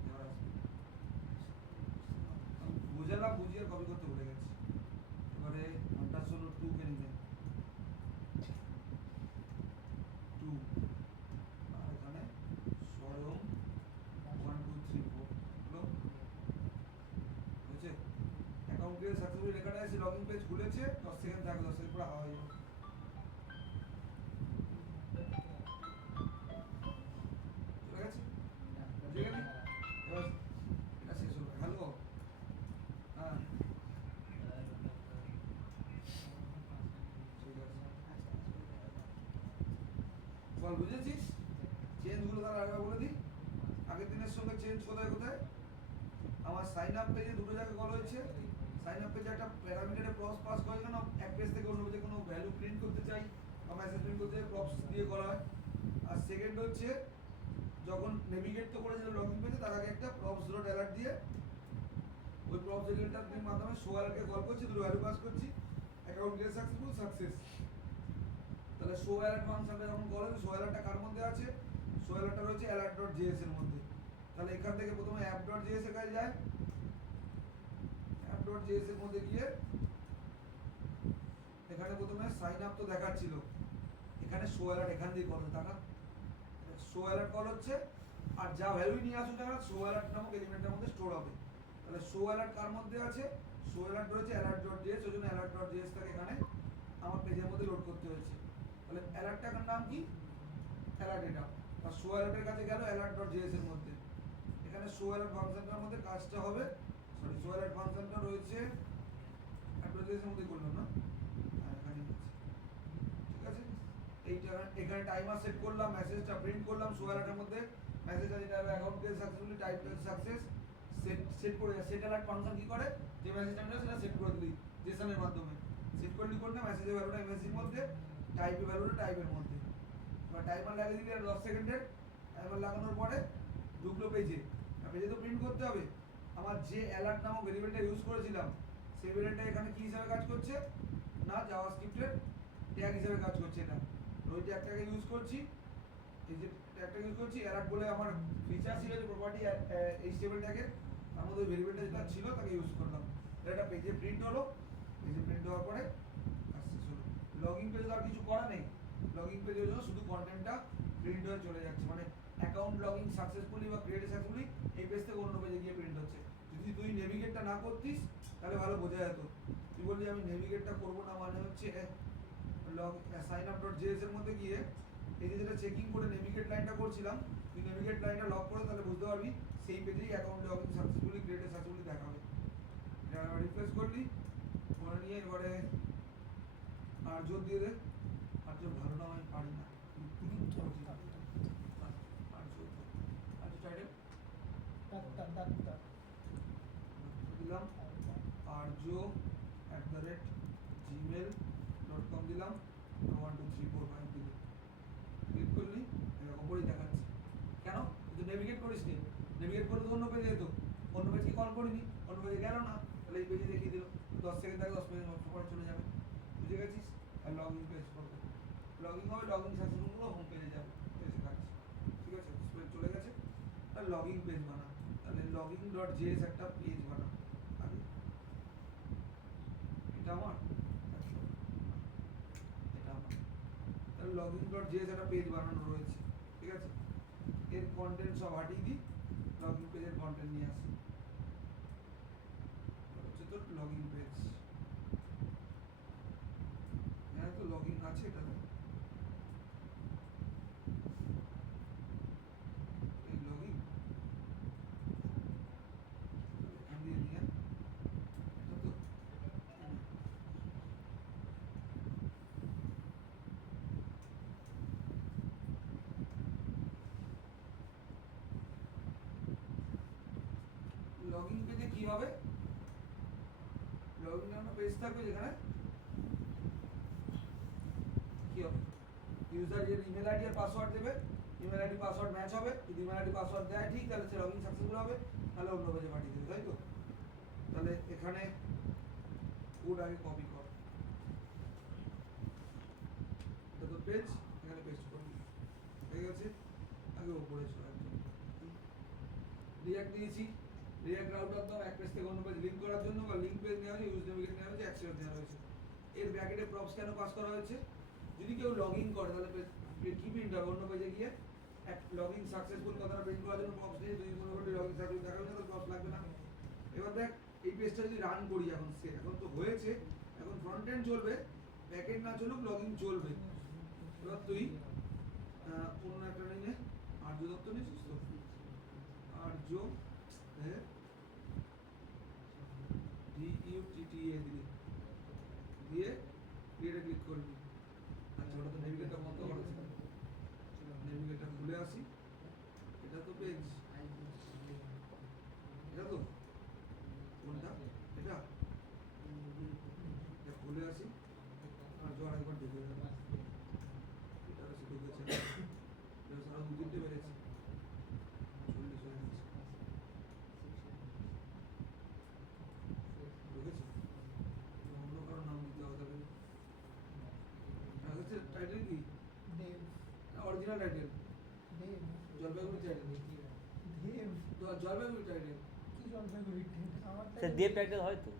এবার আসবে। আমি বুঝালাম, বুঝিয়ে কপি করতে ভুলে গেছি। এবারে ঘন্টার জন্য 2 কে নিতে 2, আর এখানে স্বয়ং 1 2 3 4 হলো, হয়েছে। অ্যাকাউন্ট ক্রিয়েট সাকসেসফুলি লেখাটা এসে লগইন পেজ খুলেছে, 10 সেকেন্ড থাকবে, 10 সেকেন্ড পরে হাওয়া হয়ে যাবে। চলে গেছে, বুঝে গেলি? এবার এটা শেষ হবে। হ্যালো, হ্যাঁ ঠিক আছে, বল বুঝেছিস? চেঞ্জগুলো তাহলে আরেকবার বলে দিই। আগের দিনের সঙ্গে চেঞ্জ কোথায় কোথায়? আমার সাইন আপ পেজে দুটো জায়গায় কল হয়েছে। সাইন আপ পেজে একটা প্যারামিটারে প্রপস পাস করে, যেন এক পেজ থেকে অন্য পেজে কোনো ভ্যালু প্রিন্ট করতে চাই বা মেসেজ প্রিন্ট করতে চাই, প্রপস দিয়ে করা হয়। আর সেকেন্ড হচ্ছে যখন নেভিগেট তো করেছিল লগইন পেজে, তার আগে একটা প্রপস ডট অ্যালার্ট দিয়ে ওই প্রপস এলিমেন্টটার মাধ্যমে শো অ্যালার্টকে কল করছি, দুটো ভ্যালু পাস করছি, অ্যাকাউন্ট গেট সাকসেসফুল, সাকসেস। তাহলে শো অ্যালার্ট ফাংশনটা যখন কল হবে, শো অ্যালার্টটা কার মধ্যে আছে? শো অ্যালার্টটা রয়েছে অ্যালার্ট ডট জেএস এর মধ্যে। তাহলে এখান থেকে প্রথমে অ্যাপ ডট জেএস এর কাছে যায়, অ্যাপ ডট জেএস এর মধ্যে গিয়ে এখানে প্রথমে সাইন আপ তো দেখাচ্ছিল, এখানে শো অ্যালার্ট এখান দিয়ে কল টাকা শো অ্যালার্ট কল হচ্ছে, আর যা ভ্যালু নিয়ে আসুন টাকা শো অ্যালার্ট নামক এলিমেন্টের মধ্যে স্টোর হবে। তাহলে শো অ্যালার্ট কার মধ্যে আছে? শো অ্যালার্ট রয়েছে অ্যালার্ট ডট জেএস, ওই জন্য অ্যালার্ট ডট জেএসটাকে এখানে আমার পেজের মধ্যে লোড করতে হয়েছে। তাহলে অ্যালার্টটার নাম কি? অ্যালার্ট এটা। আর শো অ্যালার্টের কাছে গেল অ্যালার্ট ডট জেএস এর মধ্যে। এখানে শো অ্যালার্ট ফাংশনটার মধ্যে কাজটা হবে, সরি শো অ্যালার্ট ফাংশনটা রয়েছে অ্যাডভার্টাইজের মধ্যে করলাম না, হ্যাঁ এখানে আছে, ঠিক আছে। এইটা এখানে টাইমার সেট করলাম, মেসেজটা প্রিন্ট করলাম শো অ্যালার্টের মধ্যে, মেসেজটা যেটা হবে account create successfully, type success, set করে সেট অ্যালার্ট ফাংশন কি করে? যে মেসেজটা আমরা সেটা সেট করে দিই জেসনের মাধ্যমে। সেট করলি কোনটা? মেসেজের ভ্যালুটা এমএসজির মধ্যে, টাইপের ভ্যালুটা টাইপের মধ্যে। এবার টাইমার লাগিয়ে দিলে 10 সেকেন্ডের, টাইমার লাগানোর পরে ঢুকলো পেজে। আর পেজে তো প্রিন্ট করতে হবে। আমার যে অ্যালার্ট নামক ভেরিয়েবলটা ইউজ করেছিলাম, সেই ভেরিয়েবলটা এখানে কি হিসাবে কাজ করছে? না জাভাস্ক্রিপ্টের ট্যাগ হিসাবে কাজ করছে এটা। ওই ট্যাগটাকে ইউজ করছি, এই যে ট্যাগটা ইউজ করছি, অ্যালার্ট বলে আমার ফিচার ছিল যে প্রপার্টি এইচটিএমএল ট্যাগের, তার মধ্যে ওই ভেরিয়েবলটা যেটা ছিল তাকে ইউজ করলাম। এটা পেজে প্রিন্ট হলো, পেজে প্রিন্ট হওয়ার পরে কাজ শেষ হলো। লগইন পেজে তো আর কিছু করা নেই, লগইন পেজের জন্য শুধু কন্টেন্টটা প্রিন্ট হয়ে চলে যাচ্ছে, মানে অ্যাকাউন্ট লগইন সাকসেসফুলি বা ক্রিয়েট সাকসেসফুলি এই পেজ থেকে অন্য পেজে গিয়ে প্রিন্ট হচ্ছে। যদি তুই নেভিগেটটা না করতিস তাহলে ভালো বোঝা যেত। তুই বললি আমি নেভিগেটটা করবো না, মানে হচ্ছে log sign up dot JS এর মধ্যে গিয়ে এই যে যেটা চেকিং করে নেভিগেট লাইনটা করছিলাম, তুই নেভিগেট লাইনটা লক করে তাহলে বুঝতে পারবি সেই পেজেই account login successfully created successfully দেখাবে। এটা আবার রিফ্রেশ করলি, করে নিয়ে এবারে আর জোর দিয়ে দে। আর জোর ভালো না আমি পারি না, আর জোর টাইটেল দিলাম arjo@gmail.com দিলাম, 1 2 3 4 5 দিলাম, ক্লিক করলি এরকম করেই দেখাচ্ছে। কেন তুই নেভিগেট করিস নি, নেভিগেট করে তো অন্য পেজে যেত, অন্য পেজ কি কল করিনি, অন্য পেজে গেল না, তাহলে এই পেজে দেখিয়ে দিল 10 সেকেন্ড আগে 10 পেজ পরে চলে যাবে, বুঝে গেছিস? আর লগ ইন পেজ করবে, লগ ইন হবে, লগ ইন সাকসেসফুল হোম পেজে যাবে, এসে কাজ, ঠিক আছে? পেজ চলে গেছে। আর লগ ইন পেজ বানা, তাহলে login.js একটা পেজ বানা আগে, এটা আমার, এটা আমার, তাহলে login.js একটা পেজ বানানো রয়েছে, ঠিক আছে? এর কন্টেন্ট সব হাটিয়ে দিই, লগইন পেজের কন্টেন্ট নিয়ে আসি, হচ্ছে তোর লগইন পেজ, হ্যাঁ তো লগইন আছে এটাতে, এই লগইন এখান দিয়ে নিয়ে এটা তো লগইন পেজে কি হবে, লগইন একটা পেজ থাকবে যেখানে কি হবে, ইউজার এর ইমেল আইডি আর পাসওয়ার্ড দেবে, ইমেল আইডি পাসওয়ার্ড ম্যাচ হবে, যদি ইমেল আইডি পাসওয়ার্ড দেয় ঠিক তাহলে সে লগইন সাকসেসফুল হবে, তাহলে অন্য পেজে পাঠিয়ে দেবে, তাই তো? তাহলে এখানে কোড আগে কপি কর, এটা তো পেজ, এখানে পেস্ট করবি, হয়ে গেছে। আগে উপরে চলে একদম রিঅ্যাক্ট দিয়েছি, রিঅ্যাক্ট রাউটার দাও এক পেজ থেকে অন্য পেজ লিংক করার জন্য, বা লিংক পেজ নেওয়া হয়েছে, ইউজ নেভিগেট নেওয়া হয়েছে, অ্যাক্সেস দেওয়া হয়েছে। এর ব্র্যাকেটে প্রপস কেন পাস করা হয়েছে, যদি কেউ লগ ইন করে তাহলে কি প্রিন্ট হবে, অন্য পেজে গিয়ে এক লগ ইন সাকসেসফুল কথাটা প্রিন্ট করার জন্য প্রপস দিয়ে, যদি কোনো লগ ইন সাকসেসফুল দেখাবে না তো প্রপস লাগবে না। এবার দেখ এই পেজটা যদি রান করি, এখন তো হয়েছে, এখন ফ্রন্ট এন্ড চলবে, ব্যাক এন্ড না চলুক, লগ ইন চলবে। এবার তুই অন্য একটা নিয়ে আর্য দত্ত নিয়েছিস তো, আর্য DUTTA দিয়ে ক্রিয়েটে ক্লিক করবি। আচ্ছা ওটা তো নেভিগেটটা বন্ধ করা ছিল, নেভিগেটটা খুলে আসি, এটা তো পেজ, এটা তো কোনটা, এটা খুলে আসি, আর জোয়ার একবার ঢুকে যাবে, এটা আছে ঢুকেছে, এটা সারা 2-3টে বেড়েছে, 40 হয়ে গেছে, ঢুকেছে, অন্য কারো নাম দিতে হবে, তাহলে টাইটেল কি, original title Jalpaiguri title, Jalpaiguri title, কি জলপাইগুড়ি আমার স্যার দেব টাইটেল হয় তো?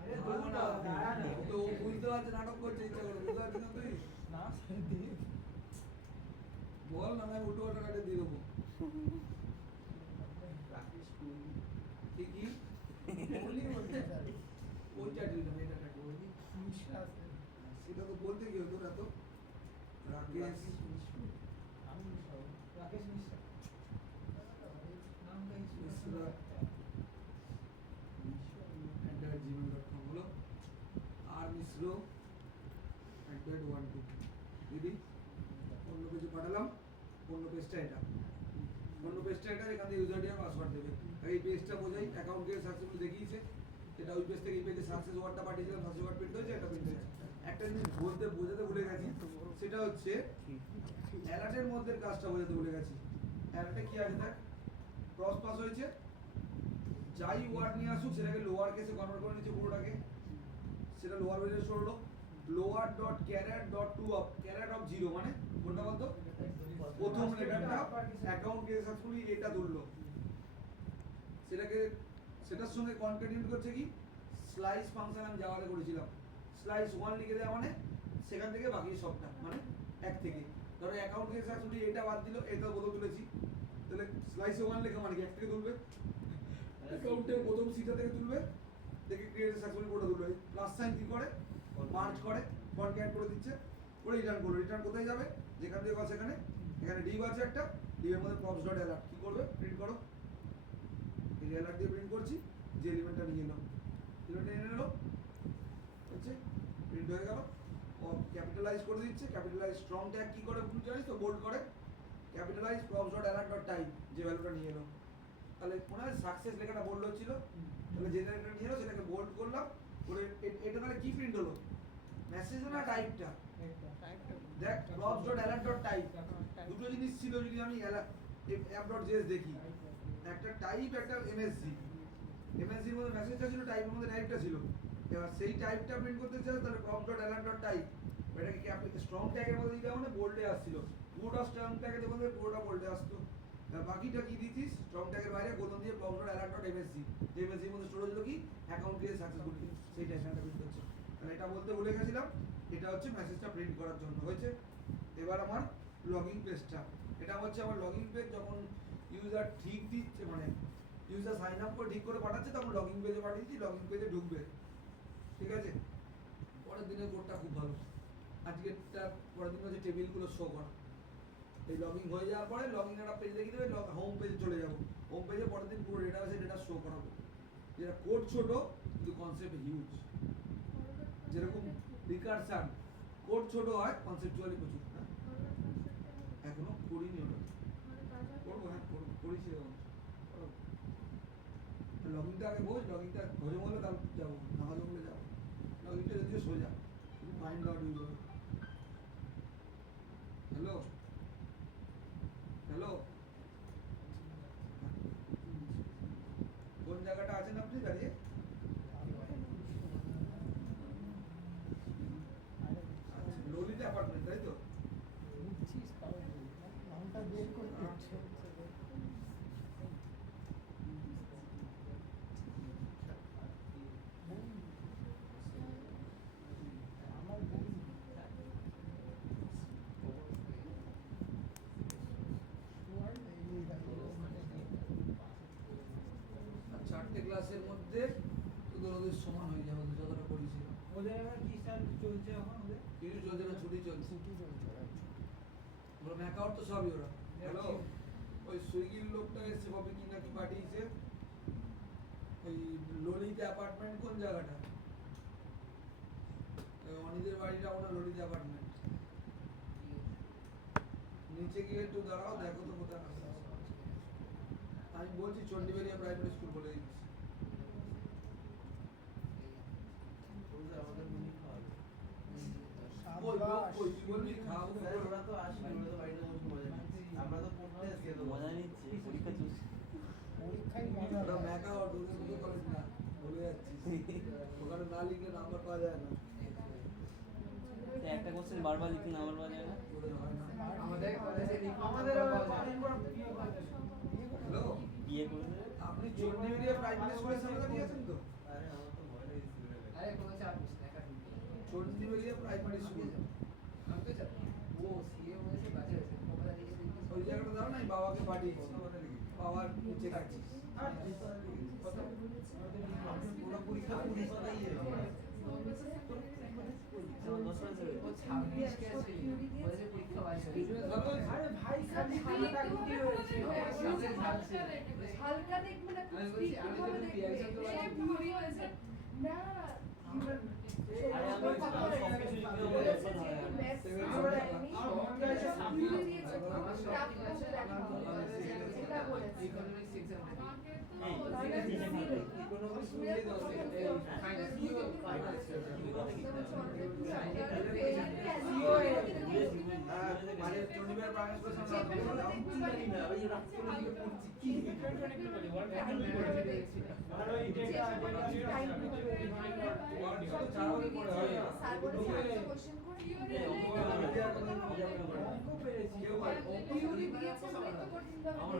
আরে ভালো না, দাঁড়া না। তো বুঝতে পারছে নাটক করছে ইচ্ছা করে, বুঝতে পারছিস না তুই, না স্যার দেব বল না আমি উল্টো পাল্টা কাটে দিয়ে দেবো, রাকেশ কুইন কি কি বলি বলতে স্যার কোন টাইটেলটা মেয়েটা টাইটেল, মিশ্রা আছে সেটা তো বলতে কি হতো না তো, রাকেশ মিশ্রা আমি মিশ্রা রাকেশ মিশ্রা নামটা মিশ্রা @gmail.com হলো, আর মিশ্র @12 দিদি, অন্য পেজে পাঠালাম, অন্য পেজটা এটা, অন্য পেজটা এটা, এখান থেকে ইউজার আইডি আর পাসওয়ার্ড দেবে। আর এই পেজটা বোঝাই অ্যাকাউন্টকে সাকসেসফুল দেখিয়েছে, এটা ওই পেজ থেকে এই পেজে সাকসেস ওয়ার্ডটা পাঠিয়েছিলাম, সাকসেস ওয়ার্ড প্রিন্ট হয়েছে, একটা প্রিন্ট হয়েছে। একটা জিনিস বোঝাতে ভুলে গেছি, সেটা হচ্ছে অ্যালার্টের মধ্যে কাজটা বোঝাতে ভুলে গেছি। অ্যালার্টে কি আছে দেখ, ক্রস পাস হয়েছে, যাই ওয়ার্ড নিয়ে আসুক সেটাকে লোয়ার কেসে কনভার্ট করে নিচ্ছে পুরোটাকে, সেটা লোয়ার বেজে স্টোর হলো, lower dot caret dot to of caret of 0 মানে কোনটা বলতো, প্রথম লেটারটা অ্যাকাউন্ট কে সাকসেসফুলি এটা ধরলো, সেটার সঙ্গে কনক্যাটিনেট করছে কি, স্লাইস ফাংশন আমি জাভাতে করেছিলাম, স্লাইস 1 লিখে দেওয়া মানে সেখান থেকে বাকি সবটা মানে এক থেকে, ধরো অ্যাকাউন্ট কে সাকসেসফুলি এটা বাদ দিল, এটা প্রথম তুলেছি, তাহলে স্লাইসে 1 লেখা মানে কি এক থেকে তুলবে, অ্যাকাউন্টের প্রথম সিটা থেকে তুলবে, দেখে ক্রিয়েট সাকসেসফুলি কোডটা তুলবে, প্লাস সাইন কি করে মার্জ করে কনক্যাট করে দিচ্ছে, করে রিটার্ন করলো, রিটার্ন কোথায় যাবে, যেখান থেকে কল সেখানে, এখানে ডিভ আছে একটা, ডিভের মধ্যে প্রপস ডট অ্যালার্ট কি করবে, প্রিন্ট করো, এই অ্যালার্ট দিয়ে প্রিন্ট করছি, যে এলিমেন্টটা নিয়ে এলো, এলিমেন্টটা নিয়ে এলো হচ্ছে প্রিন্ট হয়ে গেল। ও ক্যাপিটালাইজ করে দিচ্ছে, ক্যাপিটালাইজ স্ট্রং ট্যাগ কি করে তুমি জানিস তো, বোল্ড করে, capitalise props dot alert dot type, যে ভ্যালুটা নিয়ে এলো, তাহলে মনে হয় সাকসেস লেখাটা বোল্ড হচ্ছিল, তাহলে যে লেখাটা নিয়ে এলো সেটাকে বোল্ড করলাম করে, এটা তাহলে কি প্রিন্ট হলো, মেসেজ না টাইপটা, দেখ props dot alert dot type, দুটো জিনিস ছিল যদি আমি অ্যাপ ডট জেএস দেখি, একটা টাইপ একটা এমএসজি, এমএসজির মধ্যে মেসেজটা ছিল, টাইপের মধ্যে টাইপটা ছিল, এবার সেই টাইপটা প্রিন্ট করতে চাই তাহলে props dot alert dot type, এটাকে কি আপনি স্ট্রং ট্যাগের মধ্যে দিতে মানে বোল্ডে আসছিল, পুরোটা স্ট্রং ট্যাগে দেবো পুরোটা বোল্ডে আসতো, আর বাকিটা কি দিতিস স্ট্রং ট্যাগের বাইরে গোলন দিয়ে props dot alert dot MSG, যে এমএসজির মধ্যে স্টোরেজ হলো কি অ্যাকাউন্ট ক্রিয়েট সাকসেসফুলি, সেইটা এখানটা প্রিন্ট হচ্ছে, তাহলে এটা বলতে ভুলে গেছিলাম, এটা হচ্ছে মেসেজটা প্রিন্ট করার জন্য হয়েছে। এবার আমার লগইন পেজটা, এটা হচ্ছে আমার লগইন পেজ, যখন ইউজার ঠিক দিচ্ছে মানে ইউজার সাইন আপ করে ঠিক করে পাঠাচ্ছে তখন লগইন পেজে পাঠিয়েছি, লগইন পেজে ঢুকবে, ঠিক আছে। পরের দিনের কোডটা খুব ভালো, আজকেরটা পরের দিন হচ্ছে টেবিলগুলো শো করা, এই লগইন হয়ে যাওয়ার পরে লগইন একটা পেজ দেখিয়ে দেবে, হোম পেজে চলে যাবো, হোম পেজে পরের দিন পুরো ডেটা আছে, ডেটা শো করাবো, যেটা কোড ছোট কিন্তু কনসেপ্ট হিউজ, যেরকম রিকারশন কোড ছোট হয় কনসেপচুয়ালি প্রচুর, হ্যাঁ এখনো করিনি ওটা, করবো, হ্যাঁ করিস এরকম, লগইনটা আগে বোঝ, লগইনটা হজম হলে তারপর যাবো, না হজম হলে যাবো, লগইনটা যদিও সোজা, শুধু মাইন্ড আউট ইউজ হবে। হ্যালো হ্যালো, কোন জায়গাটা আছেন আপনি দাঁড়িয়ে, ললিতা অ্যাপার্টমেন্ট তাই তো, নামটা বের করতে ইচ্ছে হচ্ছে যে। আমার বোন আর 4টে ক্লাসের মধ্যে তোদের ওদের সমান হয়ে যাবে, ওদের যতটা করেছিল ওদের এবার কি স্টাইল চলছে এখন ওদের? কিছু চলছে না, ছুটি চলছে, ছুটি চলছে ওরা ম্যাকআউট তো সবই ওরা। হ্যালো, ওই সুইগির লোকটা এসে কবে কি নাকি পাঠিয়েছে, ওই ললিতা অ্যাপার্টমেন্ট কোন জায়গাটা, ওই অনিদের বাড়িটা ওটা ললিতা অ্যাপার্টমেন্ট, নিচে গিয়ে একটু দাঁড়াও দেখো তো কোথায় আছে, আমি বলছি চন্ডীবেরিয়া প্রাইমারি স্কুল বলে দিচ্ছি, মজা নিচ্ছে পরীক্ষা চলছে। পরীক্ষায় মজা ওটা হয়। ম্যাকআউট, ওদের মতো কলেজ না, বলে যাচ্ছি ওখানে না লিখলে নাম্বার পাওয়া যায় না, একটা কোশ্চেন বারবার লিখতে নাম্বার পাওয়া যায় না। ওদের হয় না। আমাদের হ্যালো, বিয়ে করে দেবে। আপনি চন্ডীবেরিয়া প্রাইমারি স্কুলের সামনে দাঁড়িয়ে আছেন তো, আরে কোনো চাপ নিস না, একা ঢুকবি। চন্ডীবেরিয়া প্রাইমারি স্কুল, আমি তো চাপ ও সিএ হয়েছে বাজে হয়েছে কবে দাঁড়িয়ে গেছে ওই জায়গাটা দাও না, আমি বাবাকে পাঠিয়েছি, বাবার নিচে কাছিস ও 26 কে আছে বলেছে পরীক্ষা বাজে আরে ভাই খালি হালকা গুটি হয়েছে হালকা দেখবে না আমি বলছি, আমি ভাবে তো দেখবে reaction তো সে বাজে। ভুরি হয়েছে না আরে আমি সবকিছু লিখতে হবে, এরপর হয় আর। ইকোনমিক্স এক্সাম এই, ইকোনমিক্স নিয়ে দাও ফাইনাল মানে চন্ডীবেরিয়া প্রাইমারি স্কুলের সামনে দাও,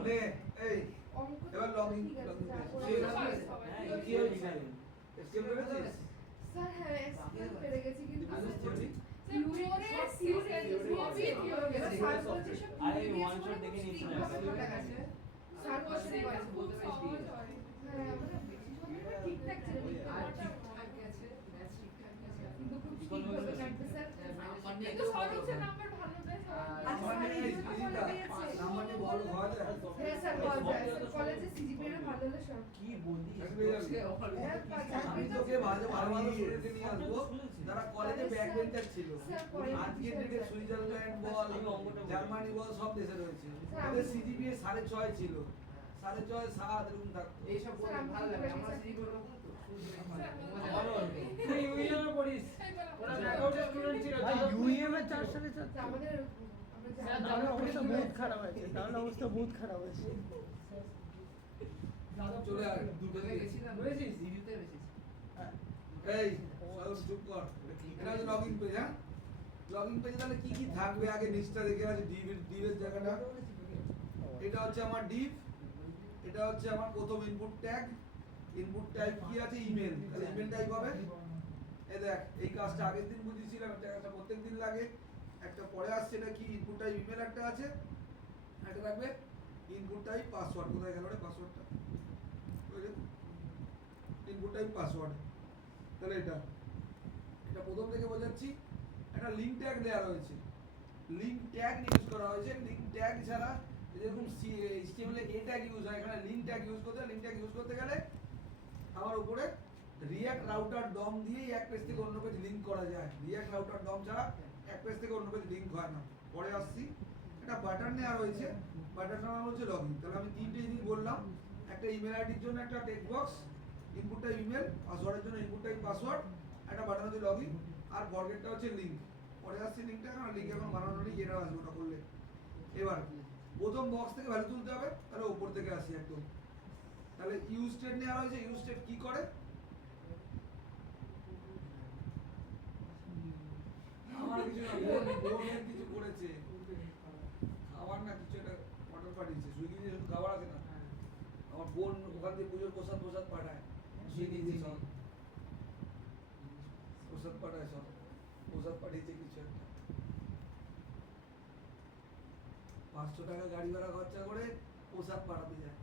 নে, এই এবার লগইন কি হয়েছে? এসকেপ করেছিস, স্যার হ্যাঁ এসকেপ পেরে গেছি কিন্তু আরে থিওরি আরে ওয়ান শট দেখে নিয়েছিলাম। স্যার কোশ্চেন করেছে বলতে পারিস হ্যাঁ আমরা ঠিকঠাক ছিল আর ঠিকঠাক আছে ম্যাথ ঠিকঠাক আছে কিন্তু খুব ঠিক ভাবে কাটতে স্যার অনেক কিন্তু সরল নাম্বার ভালো দেয় আর বলে সব কি বলি থাকবে যাবে। আমি আমি তোকে ভালো ভালো ভালো স্টুডেন্টকে নিয়ে আসবো যারা কলেজে ব্যাক বেঞ্চার ছিল। স্যার, পরে আজকের কিছু দিনে স্যার। সুইজারল্যান্ড বল, আমি অঙ্কটা বলি। জার্মানি বল সব দেশে রয়েছে। স্যার, ওদের আমি- সিজিপিএ 6.5 ছিল, 6.5 7 এরকম থাকতো। এইসব বলে স্যার, আমি ভালো লাগে বুঝতে আমরা পেরেছি, সিজি স্যার। করবো তো স্যার, ভালো মজা তুই ইউএম পড়িস ওরা ব্যাকআউটের স্টুডেন্ট ছিল ভাই ইউএম এর 4 সাড়ে 4 স্যার, আমাদের আমরা স্যার, জানি- তাহলে অবস্থা বহুত খারাপ হয়েছে, তাহলে অবস্থা বহুত খারাপ হয়েছে। চলে আয় দুটো কোথায় থেকে। গেছিলাম বুঝেছিস? রিভিউতে বেশি হ্যাঁ। এই সব চুপ কর। এটা হচ্ছে লগইন পেজ। হ্যাঁ, লগইন পেজে তাহলে কি কি থাকবে আগে নিচটা দেখে আছে ডিভের জায়গাটা। এটা হচ্ছে আমার ডিভ, এটা হচ্ছে আমার প্রথম ইনপুট ট্যাগ। ইনপুট টাইপ কি আছে? ইমেল। তাহলে ইমেল টাইপ হবে। এই দেখ, এই কাজটা আগের দিন বুঝিয়েছিলাম, এটা কাজটা প্রত্যেকদিন লাগে। একটা পরে আসছে, এটা কি ইনপুট টাইপ ইমেল একটা আছে, একটা থাকবে ইনপুট টাইপ পাসওয়ার্ড। কোথায় গেল রে পাসওয়ার্ডটা? ওই যে ইনপুট টাইপ পাসওয়ার্ড। তাহলে এটা প্রথম থেকে বোঝাচ্ছি। একটা লিঙ্ক ট্যাগ দেওয়া রয়েছে, লিঙ্ক ট্যাগ ইউজ করা হয়েছে। লিঙ্ক ট্যাগ ছাড়া যেরকম HTML এ ট্যাগ ইউজ হয়, এখানে লিঙ্ক ট্যাগ ইউজ করতে হয়। লিঙ্ক ট্যাগ ইউজ করতে গেলে আমার উপরে রিঅ্যাক্ট রাউটার ডম দিয়েই এক পেজ থেকে অন্য পেজ লিংক করা যায়। রিঅ্যাক্ট রাউটার ডম ছাড়া এক পেজ থেকে অন্য পেজ লিংক হয় না। পরে আসছি, একটা বাটন নেওয়া রয়েছে, বাটনটার নাম হচ্ছে লগইন। তাহলে আমি তিনটে জিনিস বললাম, একটা ইমেল আইডির জন্য একটা text box, input type email, পাসওয়ার্ডের জন্য ইনপুট টাইপ পাসওয়ার্ড, একটা বাটন হচ্ছে লগইন, আর ফরগেটটা হচ্ছে লিংক। পরে আসছি লিংকটা, এখন লিংক এখন বানানো নেই, এটা আসবে ওটা করলে। এবার প্রথম বক্স থেকে ভ্যালু তুলতে হবে, তাহলে উপর থেকে আসি একদম। তাহলে ইউজ স্টেট নেওয়া হয়েছে। ইউজ স্টেট কি করে? আমার কিছু না, বোনের কিছু করেছে, খাবার না কিছু একটা অর্ডার পাঠিয়েছে সুইগি দিয়ে। শুধু খাবার আছে না, আমার বোন ওখান থেকে পুজোর প্রসাদ পাঠায়, সুইগি দিয়ে সব প্রসাদ পাঠায়, সব প্রসাদ পাঠিয়েছে কিছু একটা। 500 টাকা গাড়ি ভাড়া খরচা করে প্রসাদ পাঠাতে যায়।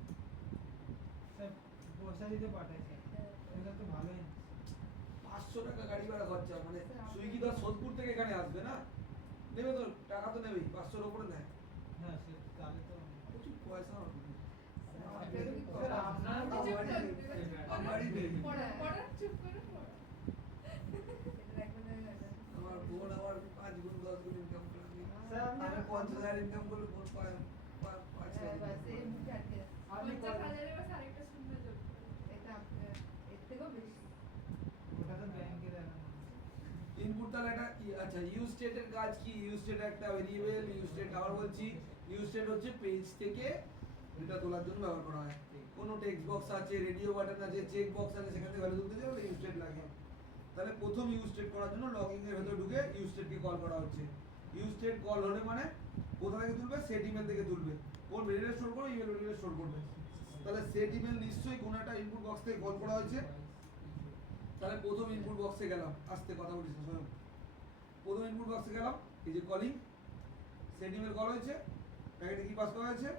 স্যার পয়সা দিতে পাঠাইছে এটা তো ভালোই 500 টাকা গাড়ি ভাড়া খরচা, মানে সুইগি তো সোদপুর থেকে এখানে আসবে না, নেবে তো, টাকা তো নেবেই, 500-র উপরে নেয়। হ্যাঁ সে তাহলে তো প্রচুর পয়সা আমার বোনের। স্যার আপনার চুপ করে আমারই নেই। পড়া চুপ করে পড়া আমার বোন আমার 5 গুণ 10 গুণ ইনকাম করে। স্যার আপনার আমি 50,000 ইনকাম করলে বোন পায় 5,000। আপনি 50,000 এবার আরেকটা শূন্য যোগ করে। ওটা তো ব্যাংকের ইনপুট তাহলে একটা আচ্ছা, ইউজ স্টেটের কাজ কি? ইউজ স্টেট একটা ভেরিয়েবল। ইউজ স্টেট আবার বলছি, ইউজ স্টেট হচ্ছে পেজ থেকে ডেটা তোলার জন্য ব্যবহার করা হয়। কোনো টেক্সট বক্স আছে, রেডিও বাটন আছে, চেক বক্স আছে, সেখান থেকে ভ্যালু তুলতে যাবে, ইউজ স্টেট লাগে। তাহলে প্রথম ইউজ স্টেট করার জন্য লগইন এর ভেতরে ঢুকে ইউজ স্টেটকে কল করা হচ্ছে। ইউজ স্টেট কল হলে মানে কোথা থেকে তুলবে? সেট ইমেল থেকে তুলবে। কোন ভেরিয়েবল স্টোর করবে? ইমেল ভেরিয়েবল স্টোর করবে। তাহলে সেট ইমেল নিশ্চয়ই কোনো একটা ইনপুট বক্স থেকে কল করা হয়েছে। তাহলে প্রথম ইনপুট বক্সে গেলাম, আস্তে কথা বলিস না স্বয়ং। প্রথম ইনপুট বক্সে গেলাম, এই যে কলিং, সেট ইমেল কল হয়েছে, প্যাকেটে কি পাস করা হয়েছে?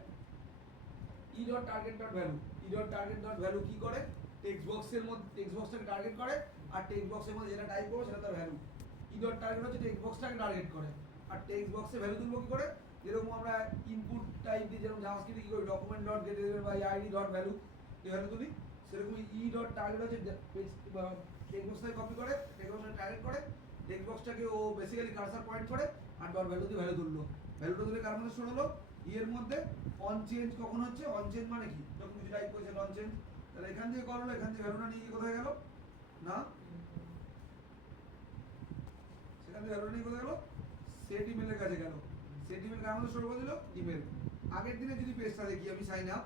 e.target.value। e.target.value কি করে? টেক্সট বক্সের মধ্যে টেক্সট বক্সটাকে টার্গেট করে, আর টেক্সট বক্সের মধ্যে যেটা টাইপ করবে সেটা তার ভ্যালু। e.target হচ্ছে টেক্সট বক্সটাকে টার্গেট করে, আর টেক্সট বক্সে ভ্যালু তুলবো কি করে? যেরকম আমরা ইনপুট টাইপ দিয়ে যেরকম জাভাস্ক্রিপ্টে কি করি, document dot get by ID dot value, এই ভ্যালু তুলি, সেরকম e.target হচ্ছে টেক্সট বক্সটাকে কপি করে, টেক্সট বক্সটাকে টার্গেট করে, টেক্সট বক্সটাকে ও বেসিক্যালি কার্সার পয়েন্ট করে, আর ডট ভ্যালু দিয়ে ভ্যালু তুললো। ভ্যালুটা তুলে কার মধ্যে স্টোর হলো? এর মধ্যে। অন চেঞ্জ কখন হচ্ছে? অন চেঞ্জ মানে কি? যখন কিছু টাইপ করেছে অন চেঞ্জ, তাহলে এখান থেকে কল হলো, এখান থেকে ভ্যালুটা নিয়ে গিয়ে কোথায় গেল? না, সেখান থেকে ভ্যালুটা নিয়ে কোথায় গেল? সেট ইমেলের কাছে গেল। সেট ইমেল কার মধ্যে স্টোর করে দিল? ইমেল। আগের দিনে যদি পেজটা দেখি আমি, সাইন আপ,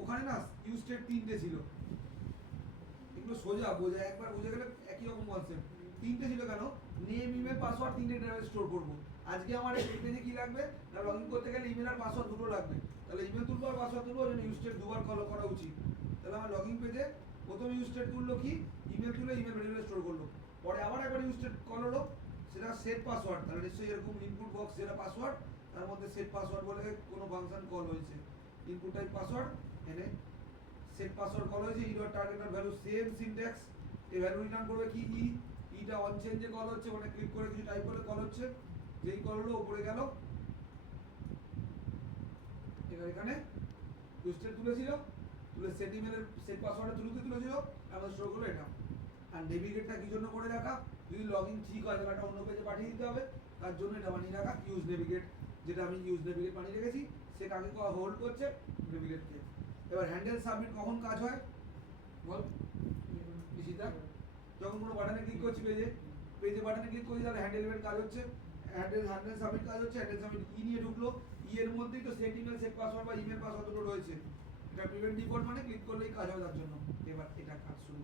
ওখানে না ইউজ স্টেট 3টে ছিল। এগুলো সোজা বোঝা, একবার বুঝে গেলে একই রকম কনসেপ্ট। 3টে ছিল কেন? নেম, ইমেল, পাসওয়ার্ড 3টে ডেটাবেসে স্টোর করবো। আজকে আমার এই পেজে কি লাগবে না, লগইন করতে গেলে ইমেল আর পাসওয়ার্ড দুটো লাগবে। তাহলে ইমেল তুলবো আর পাসওয়ার্ড তুলবো, ওই জন্য ইউজ স্টেট দুবার কল করা উচিত। তাহলে আমার লগইন পেজে প্রথম ইউজ স্টেট তুললো কি? ইমেল তুলে ইমেল ভেরিয়েবলে স্টোর করলো। পরে আবার একবার ইউজ স্টেট কল হলো, সেটা সেট পাসওয়ার্ড। তাহলে নিশ্চয়ই এরকম ইনপুট বক্স যেটা পাসওয়ার্ড, তার মধ্যে সেট পাসওয়ার্ড বলে কোনো ফাংশন কল হয়েছে। ইনপুট টাইপ পাসওয়ার্ড, এনে সেট পাসওয়ার্ড কল হয়েছে। e.target.value সেম সিনট্যাক্স, এই ভ্যালু রিটার্ন করবে কি? ইটা অন চেঞ্জে কল হচ্ছে, মানে ক্লিক করে কিছু টাইপ করলে কল হচ্ছে। যেই কল হলো উপরে গেল, এবার এখানে ইউজ স্টেট তুলেছিল, তুলে সেট ইমেলের সেট পাসওয়ার্ডের থ্রুতে তুলেছিল, আমাদের স্টোর করলো এটা। আর নেভিগেটটা কি জন্য করে রাখা, যদি লগইন ঠিক হয় তাহলে একটা অন্য পেজে পাঠিয়ে দিতে হবে, তার জন্য এটা বানিয়ে রাখা ইউজ নেভিগেট, যেটা আমি ইউজ নেভিগেট বানিয়ে রেখেছি। সে কাকে হোল্ড করছে, নেভিগেটকে। এবার হ্যান্ডেল সাবমিট কখন কাজ হয় বল নিশিতা? যখন কোনো বাটনে ক্লিক করছি পেজে বাটনে ক্লিক করছি তাহলে হ্যান্ডেল ইভেন্ট কাজ হচ্ছে, হ্যান্ডেল সাবমিট কাজ হচ্ছে। হ্যান্ডেল সাবমিট ই নিয়ে ঢুকলো, ই এর মধ্যেই তো সেট ইমেল সেট পাসওয়ার্ড বা ইমেল পাসওয়ার্ড দুটো রয়েছে। এটা প্রিভেন্ট ডিফল্ট মানে ক্লিক করলেই কাজ হবে তার জন্য। এবার এটা কাজ শুরু।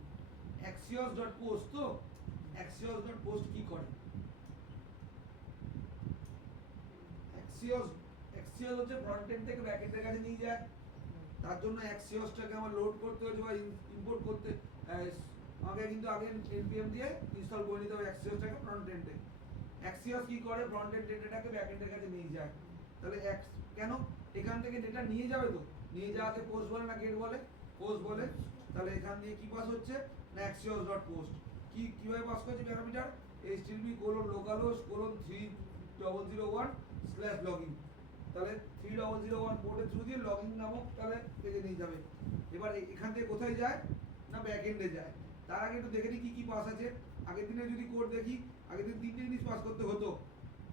axios.post তো axios.post কি করে? axios হচ্ছে ফ্রন্ট এন্ড থেকে ব্যাক এন্ডের কাছে নিয়ে যায়। তার জন্য axios-টাকে আমার লোড করতে হচ্ছে বা ইম্পোর্ট করতে আমাকে কিন্তু আগে npm দিয়ে ইনস্টল করে নিতে হবে axios-টাকে ফ্রন্ট এন্ডে। axios কি করে, ফ্রন্ট এন্ড ডেটাটাকে ব্যাক এন্ডের কাছে নিয়ে যায়। তাহলে কেন এখান থেকে ডেটা নিয়ে যাবে, তো নিয়ে যাওয়াকে পোস্ট বলে না গেট বলে? পোস্ট বলে। তাহলে এখান দিয়ে কি পাস হচ্ছে না axios.post। কিভাবে পাস করছে প্যারামিটার http://localhost:3001/login। তাহলে 3001 পোর্টের থ্রু দিয়ে লগইন নামক তাহলে পেজে নিয়ে যাবে। এবার এখান থেকে কোথায় যায় না ব্যাক এন্ডে যায়। তার আগে একটু দেখে নিই কি পাস আছে। আগের দিনে যদি কোড দেখি, আগের দিন 3টে জিনিস পাস করতে হতো,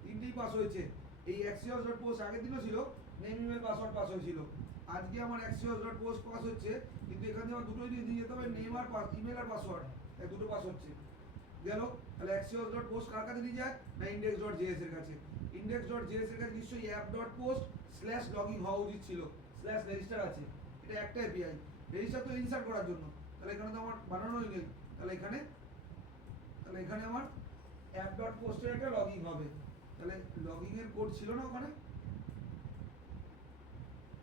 3টেই পাস হয়েছে। এই axios.post আগের দিনও ছিল, নেম ইমেল পাসওয়ার্ড পাস হয়েছিল। আজকে আমার axios.post পাস হচ্ছে, কিন্তু এখানে আমার দুটো জিনিস দিয়ে যেতে হবে, নেম আর ইমেল আর পাসওয়ার্ড, এই দুটো পাস হচ্ছে গেল। তাহলে axios.post কার কাছে নিয়ে যায় না index.js এর কাছে। index.js এর কাছে নিশ্চয়ই app.post/login হওয়া উচিত ছিল, /register আছে, এটা একটা এপিআই। রেজিস্টার তো ইনসার্ট করার জন্য, তাহলে এখানে তো আমার বানানোই নেই। তাহলে এখানে আমার app.post এর একটা লগইন হবে। তাহলে লগইন এর কোড ছিল না ওখানে,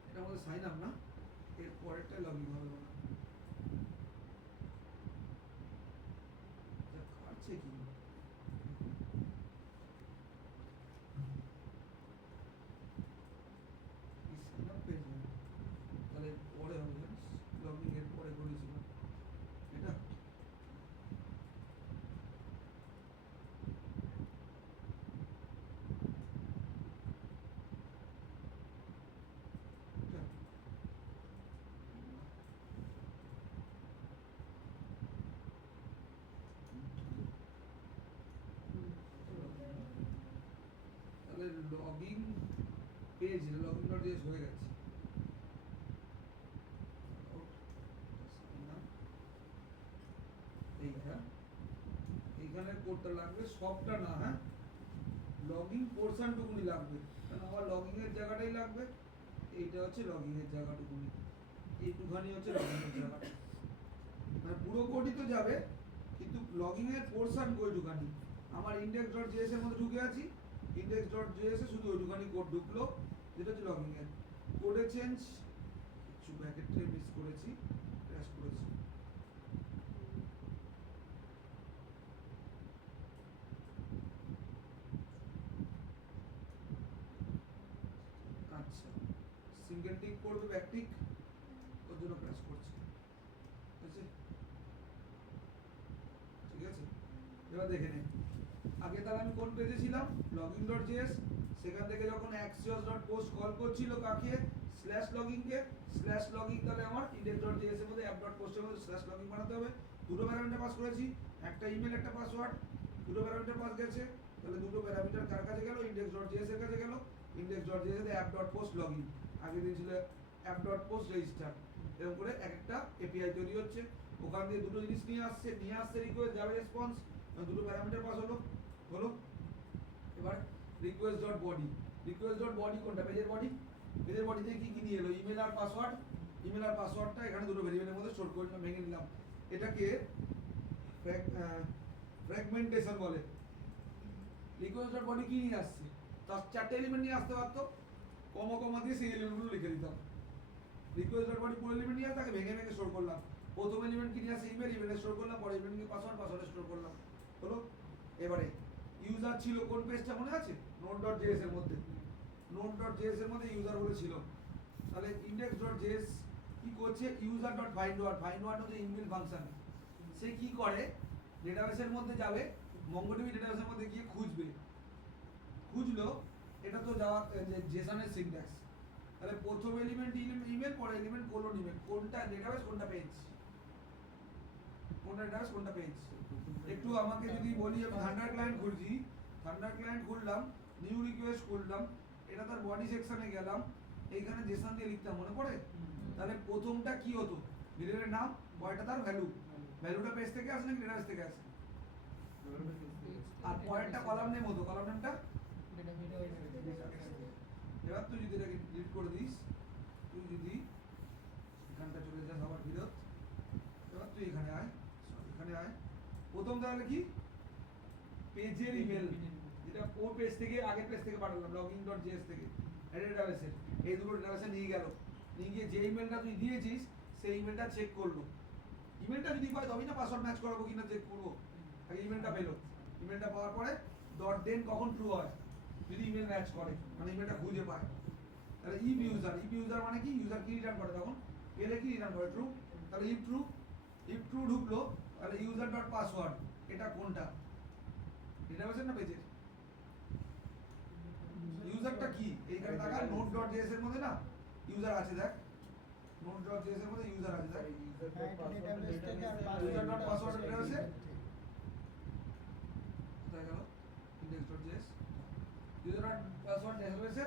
এটা আমাদের সাইন আপ না, এর পরেরটা লগইন হবে না। যা কাটছে কি সাইন আপ পেজ, তাহলে পরে হবে জানিস, লগইন এর পরে করেছিলাম এটা। তাহলে লগইন পেজ লগইন.js হয়ে গেছে। এইখানে কোডটা লাগবে, সবটা না, হ্যাঁ লগইন পোরশনটুকুনি লাগবে, কারণ আমার লগইন এর জায়গাটাই লাগবে। এইটা হচ্ছে লগইন এর জায়গাটুকুনি, এইটুখানি হচ্ছে লগইন এর জায়গাটা। মানে পুরো কোডই তো যাবে, কিন্তু লগইন এর পোরশন ওইটুখানি। আমার index.js এর মধ্যে ঢুকে আছি, index.js এ শুধু ওইটুখানি কোড ঢুকলো, যেটা হচ্ছে লগইন এর। কোডে চেঞ্জ কিছু ব্র্যাকেটে মিস করেছি, ক্র্যাশ করেছি। আচ্ছা, সিঙ্গেল টিক করবে ব্যাক টিক, ওর জন্য ক্র্যাশ করছে। ঠিক আছে, এবার দেখে নে। আগে তাহলে আমি কোন পেজে ছিলাম, login.js, সেখান থেকে যখন axios.post কল করছিল কাকে, /login কে, /login তাহলে আমার index.js এর মধ্যে app.post এর মধ্যে /login বানাতে হবে। দুটো প্যারামিটার পাস করেছি, একটা ইমেল একটা পাসওয়ার্ড, দুটো প্যারামিটার পাস গেছে। তাহলে দুটো প্যারামিটার কার কাছে গেল, index.js এর কাছে গেল। index.js এর app.post login, আগে দিন ছিল app.post register। এরকম করে একটা এপিআই তৈরি হচ্ছে, ওখান দিয়ে দুটো জিনিস নিয়ে আসছে রিকোয়েস্ট যাবে রেসপন্স, দুটো প্যারামিটার পাস হলো। এবার request.body কোনটা, পেজের বডিতে কি কি নিয়ে এলো, ইমেল আর পাসওয়ার্ডটা এখানে দুটো ভেরিয়েবলের মধ্যে স্টোর করে ভেঙে নিলাম। এটাকে ফ্র্যাগমেন্টেশন বলে। request.body কি নিয়ে আসছে, তার 4টে এলিমেন্ট নিয়ে আসতে পারতো, কমা দিয়ে সেই এলিমেন্টগুলো লিখে দিতাম। request.body পুরো এলিমেন্ট নিয়ে আসে, তাকে ভেঙে স্টোর করলাম। প্রথম এলিমেন্ট কি নিয়ে আসে, ইমেলে স্টোর করলাম, পরের এলিমেন্ট কি পাসওয়ার্ডে স্টোর করলাম। হলো। এবারে ইউজার ছিল কোন পেজটা মনে আছে, node.js এর মধ্যে, node.js এর মধ্যে ইউজার বলে ছিল। তাহলে index.js কি করছে, user.findWord হচ্ছে ইনবিল্ট ফাংশন। সে কি করে, ডেটাবেসের মধ্যে যাবে, MongoDB ডেটাবেসের মধ্যে গিয়ে খুঁজলো, এটা তো যাওয়া জেসনের সিনট্যাক্স। তাহলে প্রথম এলিমেন্ট ইমেল, পরের এলিমেন্ট কোলন ইমেল, কোনটা ডেটাবেস কোনটা পেজ, কোনটা ডেটাবেস কোনটা পেজ। একটু আমাকে যদি বলি আমি থান্ডার ক্লায়েন্ট খুলছি, থান্ডার ক্লায়েন্ট খুললাম, নিউ রিকোয়েস্ট করলাম, এটা তার বডি সেকশনে গেলাম, এইখানে জেসন দিয়ে লিখতাম, মনে পড়ে? তাহলে প্রথমটা কি হতো, ভেরিয়েবলের নাম, পরেরটা তার ভ্যালু, ভ্যালুটা পেজ থেকে আসে নাকি ডেটাবেস থেকে আসে, আর পরেরটা কলাম নেম হতো, কলাম নেমটা। এবার তুই যদি এটাকে ডিলিট করে দিস, তুই যদি এখানটা চলে যাস আবার ফেরত, এবার তুই এখানে আয়, এখানে আয়, প্রথম তাহলে কি পেজের ইমেল, যেটা ও পেজ থেকে আগের পেজ থেকে পাঠালাম login.js থেকে ডেটাবেসে, এই দুটো ডেটাবেসে নিয়ে গেল, নিয়ে গিয়ে যে ইমেলটা তুই দিয়েছিস সেই ইমেলটা চেক করলো, ইমেলটা যদি পাই তবেই না পাসওয়ার্ড ম্যাচ করাবো কিনা চেক করবো, আগে ইমেলটা পেলো, ইমেলটা পাওয়ার পরে ডট দেন কখন ট্রু হয়, যদি ইমেল ম্যাচ করে, মানে ইমেলটা খুঁজে পায়, তাহলে ইফ ইউজার মানে কি, ইউজার কি রিটার্ন করে তখন, পেলে কি রিটার্ন করে, ট্রু, তাহলে ইফ ট্রু ঢুকলো, তাহলে ইউজার ডট পাসওয়ার্ড, এটা কোনটা, ডেটাবেসের না পেজের, ইউজারটা কি, এইখানে দেখা নোট.js এর মধ্যে না ইউজার আছে, দেখ নোট.js এর মধ্যে ইউজার আছে, দেখ ডেটাবেস থেকে আর user dot password ডেটাবেসে কোথায় গেল, index.js user dot password ডেটাবেসে,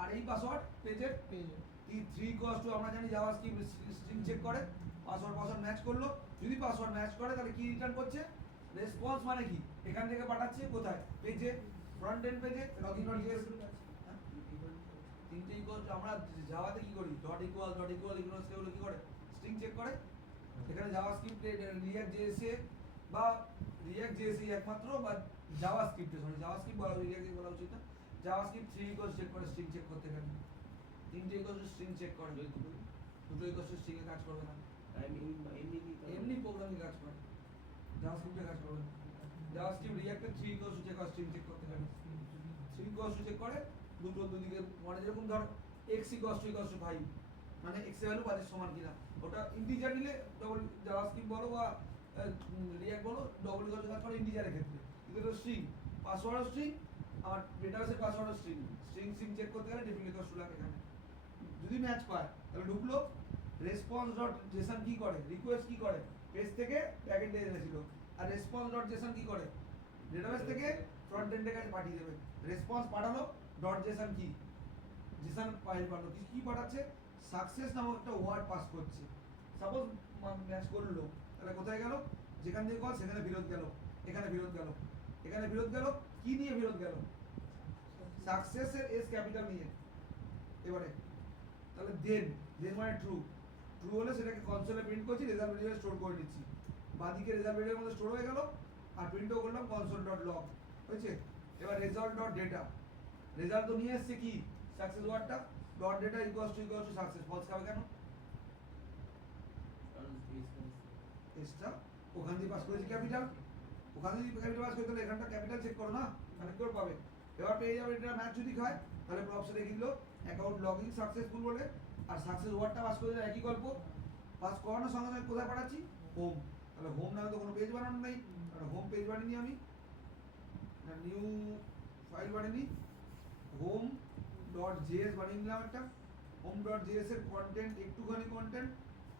আর এই পাসওয়ার্ড পেজের, পেজ কি 3 ইকুয়ালস টু আমরা জানি জাভাস্ক্রিপ্ট স্ট্রিং চেক করে, পাসওয়ার্ড ম্যাচ করলো, যদি পাসওয়ার্ড ম্যাচ করে তাহলে কি রিটার্ন করছে, রেসপন্স মানে কি, এখান থেকে পাঠাচ্ছে কোথায়, পেজে, ফ্রন্ট এন্ড পেজে login.js, তিনটে ইকুয়াল আমরা জাভাতে কি করি, ডট ইকুয়াল ইগনোর সেগুলো কি করে, স্ট্রিং চেক করে, এখানে জাভাস্ক্রিপ্টে রিঅ্যাক্ট.js এ বা রিঅ্যাক্ট.js একমাত্র, বা জাভাস্ক্রিপ্টে, সরি জাভাস্ক্রিপ্ট বলা রিঅ্যাক্ট বলা উচিত না, জাভাস্ক্রিপ্ট 3 ইকুয়াল চেক করে, স্ট্রিং চেক করতে গেলে তিনটে ইকুয়াল স্ট্রিং চেক করে, দুটো ইকুয়াল স্ট্রিং এ কাজ করবে না, এমনি প্রোগ্রামিং কাজ করে, জাভাস্ক্রিপ্টে কাজ করবে না, জাভাস্ক্রিপ্ট রিঅ্যাক্টে 3 ইকুয়াল চেক করে, স্ট্রিং চেক করতে গেলে 3 ইকুয়াল চেক করে, দুটো দুদিকে, মানে যেরকম ধর x ইকুয়াল টু 5, মানে x এর ভ্যালু 5 এর সমান কিনা, ওটা ইন্টিজার নিলে ডবল জাভাস্ক্রিপ্ট বলো বা রিঅ্যাক্ট বলো ডবল ইকুয়াল টু কাজ করে ইন্টিজারের ক্ষেত্রে, কিন্তু এটা স্ট্রিং, পাসওয়ার্ড স্ট্রিং, আর ডেটাবেসের পাসওয়ার্ড স্ট্রিং, স্ট্রিং চেক করতে গেলে ডিফারেন্ট ইকুয়াল টু লাগে, এখানে যদি ম্যাচ পায় তাহলে ঢুকলো, রেসপন্স.json কি করে, রিকোয়েস্ট কি করে, পেজ থেকে ব্যাকএন্ডে এনেছিল, আর রেসপন্স.json কি করে, ডেটাবেস থেকে ফ্রন্ট এন্ডের কাছে পাঠিয়ে দেবে, রেসপন্স পাঠালো, .json কি, জেসন ফাইল পাঠালো, কি পাঠাচ্ছে, সাকসেস নামক একটা ওয়ার্ড পাস করছে, সাপোজ ম্যাচ করলো, তাহলে কোথায় গেল, যেখান থেকে কল সেখানে ফেরত গেল, এখানে ফেরত গেল, এখানে ফেরত গেল, কি নিয়ে ফেরত গেল, সাকসেসের এস ক্যাপিটাল নিয়ে, এবারে তাহলে দেন মানে ট্রু হলে সেটাকে কনসোলে প্রিন্ট করছি, রেজাল্ট ভেরিয়েবলে স্টোর করে নিচ্ছি, বাদিকে রেজাল্ট ভেরিয়েবলের মধ্যে স্টোর হয়ে গেল, আর প্রিন্টও করলাম console.log, হয়েছে। এবার result.data, রেজাল্ট তো নিয়ে এসছে কি, সাকসেস ওয়ার্ডটা, dot data equals to success, false খাবে কেন, এসটা ওখান দিয়ে পাস করেছি ক্যাপিটাল, ওখান দিয়ে ক্যাপিটাল পাস করতে হলে এখানটা ক্যাপিটাল চেক করো না, কানেক্ট করে পাবে, এবার পেয়ে যাবে, এটা ম্যাচ যদি খায় তাহলে প্রপসে রেখে দিল অ্যাকাউন্ট লগইন সাকসেসফুল বলে, আর সাকসেস ওয়ার্ডটা পাস করে দিলে একই গল্প, পাস করানোর সঙ্গে সঙ্গে কোথায় পাঠাচ্ছি, হোম, তাহলে হোম নামে তো কোনো পেজ বানানো নেই, তাহলে হোম পেজ বানিয়ে নিই আমি, নিউ ফাইল বানিয়ে নিই, home.js বানিয়ে নিলাম একটা, home.js এর কন্টেন্ট, একটুখানি কন্টেন্ট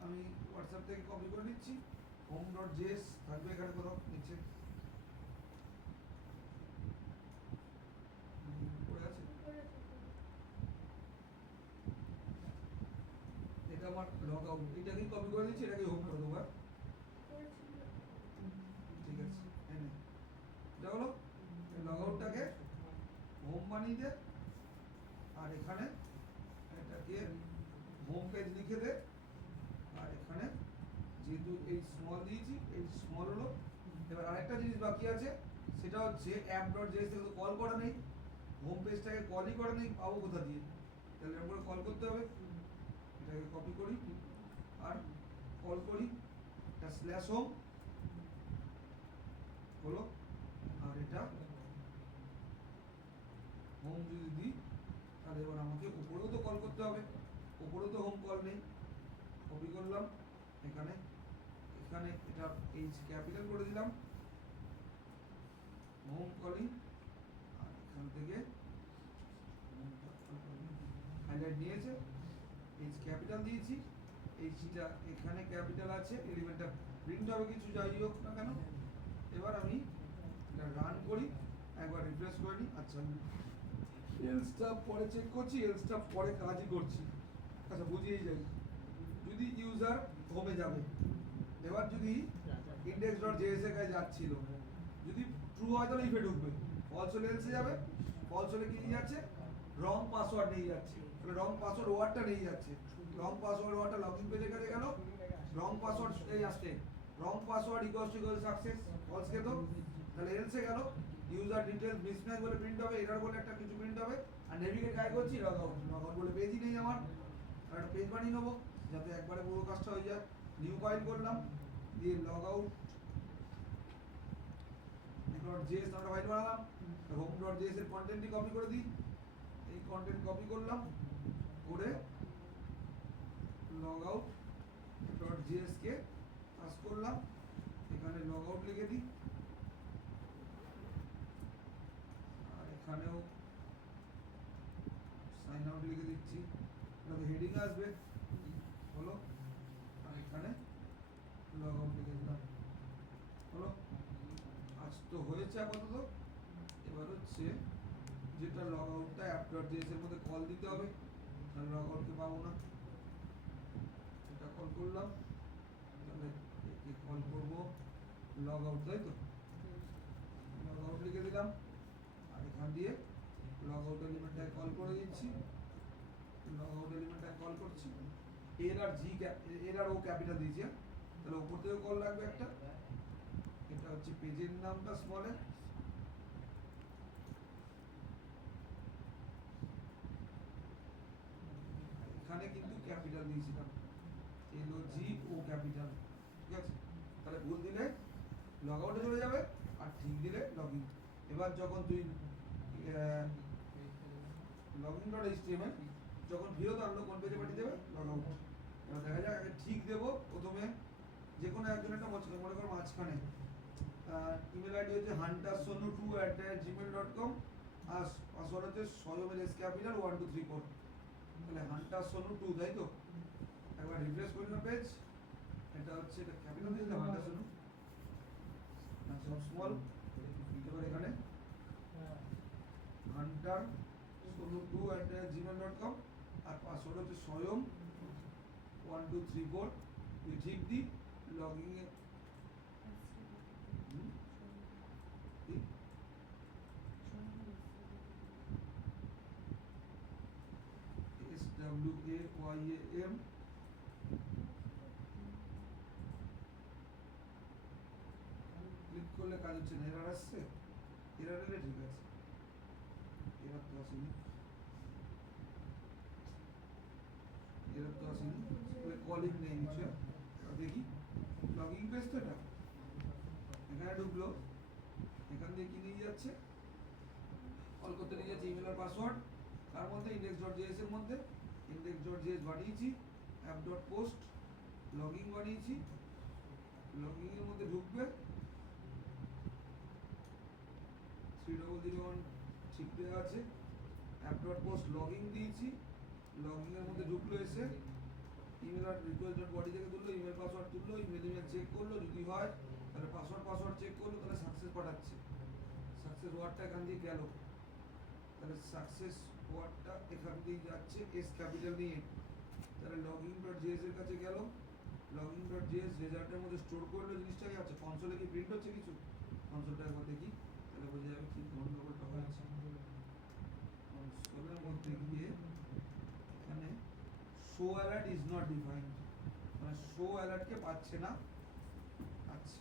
আমি হোয়াটসঅ্যাপ থেকে কপি করে নিচ্ছি, home.js থাকবে এখানে কোথাও নিচে, পড়ে আছে, এটা আমার লগ আউট, এটাকে কপি করে দিচ্ছি, এটাকে হোম করে দেবো, ঠিক আছে, এনে এটা হলো লগ আউটটাকে হোম বানিয়ে দে, আর এখানে এটাকে হোম পেজ লিখে দে, আর এখানে যেহেতু এই স্মল দিয়েছি, এই স্মল হলো, এবার আরেকটা জিনিস বাকি আছে, সেটা হচ্ছে app.js থেকে তো কল করা নেই, হোম পেজটাকে কলই করা নেই, পাবো কোথা দিয়ে, তাহলে এরকম করে কল করতে হবে, এটাকে কপি করি আর কল করি, এটা স্ল্যাশ হোম হলো, আর এটা হোম যদি দিই তাহলে এবার আমাকে উপরেও তো কল করতে হবে, উপরেও তো হোম কল নেই, কপি করলাম এখানে, এখানে এটা এইচ ক্যাপিটাল করে দিলাম, হোম কলিং, আর এখান থেকে হাইলাইট নিয়েছে, এইচ ক্যাপিটাল দিয়েছি, এইচটা এখানে ক্যাপিটাল আছে, এলিমেন্টটা প্রিন্ট হবে কিছু যাই হোক না কেন। এবার আমি রান করি, একবার রিফ্রেশ করে নিই। আচ্ছা এল স্টাফ পরে চেক করছি, এল স্টাফ পরে কাজই করছি। আচ্ছা বুঝিয়েই যাই, যদি ইউজার হোমে যাবে, এবার যদি ইন্ডেক্স ডট জেএস এর কাছে যাচ্ছিল, যদি ট্রু হয় তাহলে ইফে ঢুকবে, ফলস হলে এলসে যাবে, ফলস হলে কি নিয়ে যাচ্ছে, রং পাসওয়ার্ড নিয়ে যাচ্ছে, তাহলে রং পাসওয়ার্ড ওয়ার্ডটা নিয়ে যাচ্ছে, রং পাসওয়ার্ড ওয়ার্ডটা লগইন পেজের কাছে গেল, রং পাসওয়ার্ড এই আসছে, wrong password equals to success, false কে তো, তাহলে এলসে গেল, ইউজার ডিটেইলস মিসম্যাচ বলে প্রিন্ট হবে, এরর বলে একটা কিছু প্রিন্ট হবে, আর নেভিগেট কাজ করছি লগ আউট, লগ আউট বলে পেজই নেই আমার, আর একটা পেজ বানিয়ে নেবো যাতে একবারে পুরো কাজটা হয়ে যায়। নিউ ফাইল করলাম, দিয়ে লগ আউট .js আমরা ফাইল বানালাম, home.js এর কন্টেন্টটি কপি করে দিই, এই কন্টেন্ট কপি করলাম করে লগ আউট .js কে পাস করলাম, এখানে লগ আউট লিখে দিই, আর এখানেও সাইন আউট লিখে দিচ্ছি, এটাতে হেডিং আসবে হলো, আর এখানে লগ আউট লিখে দিলাম হলো। আজ তো হয়েছে আপাতত, এবার হচ্ছে যেটা লগ আউটটা app.js এর মধ্যে কল দিতে হবে, তাহলে লগ আউটকে পাবো না, এটা কল করলাম, তাহলে একে কল করবো লগ আউট, তাই তো লগ আউট লিখে দিলাম, আর এখান দিয়ে লগ আউট এলিমেন্টটাকে কল করে দিচ্ছি, লগ আউট এলিমেন্টটাকে কল করছি, এর আর জি এর আর ও ক্যাপিটাল দিয়েছি, তাহলে উপর থেকেও কল লাগবে একটা, এটা হচ্ছে পেজের নামটা স্মলে, এখানে কিন্তু ক্যাপিটাল দিয়েছিলাম, এল ও জি ও ক্যাপিটাল, ঠিক আছে। তাহলে ভুল দিলে লগ আউটে চলে যাবে, আর ঠিক দিলে লগ ইন। এবার যখন তুই লগইন ডট এইচটিএমএল যখন ফেরত আনলো কোন পেজে পাঠিয়ে দেবে, লগ আউট। এবার দেখা যাক আগে ঠিক দেবো, প্রথমে যে কোনো একজন একটা মনে করো মাঝখানে ইমেল আইডি হচ্ছে huntersonu2@gmail.com, আর পাসওয়ার্ড হচ্ছে সয়মের এস ক্যাপিটাল 1234, তাহলে huntersonu2, তাই তো। একবার রিফ্রেশ করি না পেজ, এটা হচ্ছে এটা ক্যাপিটাল দিয়েছিলাম huntersonu, না সব স্মল, এবার এখানে huntersonu2@gmail.com, আর পাসওয়ার্ড হচ্ছে সয়ম 1234, তুই ঠিক দি, লগইন এ SWAYAM ক্লিক করলে কাজ হচ্ছে না, এরর আসছে, এরর এলে ঠিক আছে, এরর তো আসেনি, এরর তো আসেনি, কলিং নেই নিচে, দেখি লগইন পেজ তো এটা, এখানে ঢুকলো, এখান দিয়ে কি নিয়ে যাচ্ছে, কল করতে নিয়ে যাচ্ছে ইমেল আর পাসওয়ার্ড, তার মধ্যে index.js এর মধ্যে index.js বানিয়েছি, app.post লগইন বানিয়েছি, লগইন এর মধ্যে ঢুকবে 3001 ঠিক দেওয়া আছে, app.post লগইন দিয়েছি, লগইন এর মধ্যে ঢুকলো, এসে ইমেল আর request.body থেকে তুললো, ইমেল পাসওয়ার্ড তুললো, ইমেল চেক করলো, যদি হয় তাহলে পাসওয়ার্ড চেক করলো, তাহলে সাকসেস পাঠাচ্ছে, সাকসেস ওয়ার্ডটা এখান দিয়ে গেল, তাহলে সাকসেস ওয়ার্ডটা এখান দিয়ে যাচ্ছে এস ক্যাপিটাল নিয়ে, তাহলে লগইন.js এর কাছে গেল, লগইন.js রেজাল্টের মধ্যে স্টোর করলো জিনিসটাকে, আচ্ছা কনসোলে কি প্রিন্ট হচ্ছে কিছু, কনসোলটা একবার দেখি, তাহলে বোঝা যাবে কি গন্ডগোলটা হয়েছে। কনসোলের মধ্যে গিয়ে এখানে show alert is not defined, মানে শো অ্যালার্টকে পাচ্ছে না, আচ্ছা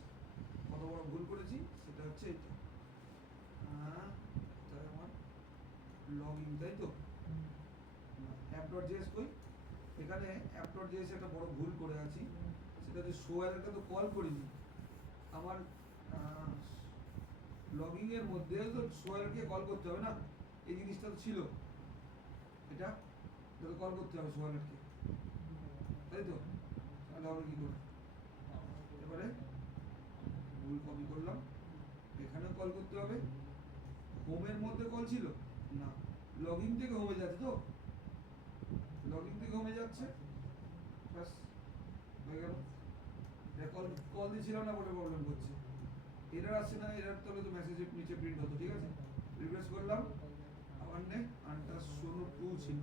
কত বড় ভুল করেছি সেটা হচ্ছে এটা, তাহলে আমার লগইন, তাই তো app.js কই, এখানে app.js একটা বড় ভুল করে আছি, সেটা হচ্ছে শো অ্যালার্টটা তো কল করিনি, আমার লগইন এর মধ্যে তো শো অ্যালার্টকে কল করতে হবে না, এই জিনিসটা তো ছিল, এটা কল করতে হবে শো অ্যালার্টকে, তাই তো, তাহলে আমরা কি করব, এবারে ভুল কপি করলাম, এখানেও কল করতে হবে, হোমের মধ্যে কল ছিল না, লগইন থেকে হোমে যাচ্ছে তো, লগইন থেকে হোমে যাচ্ছে, কল দিয়েছিলাম না বলে প্রবলেম করছে। এরর আসছে না, এরর তো মেসেজে নিচে প্রিন্ট হতো, ঠিক আছে? রিফ্রেশ করলাম, আবার নে আনটা শোনো 2 ছিল,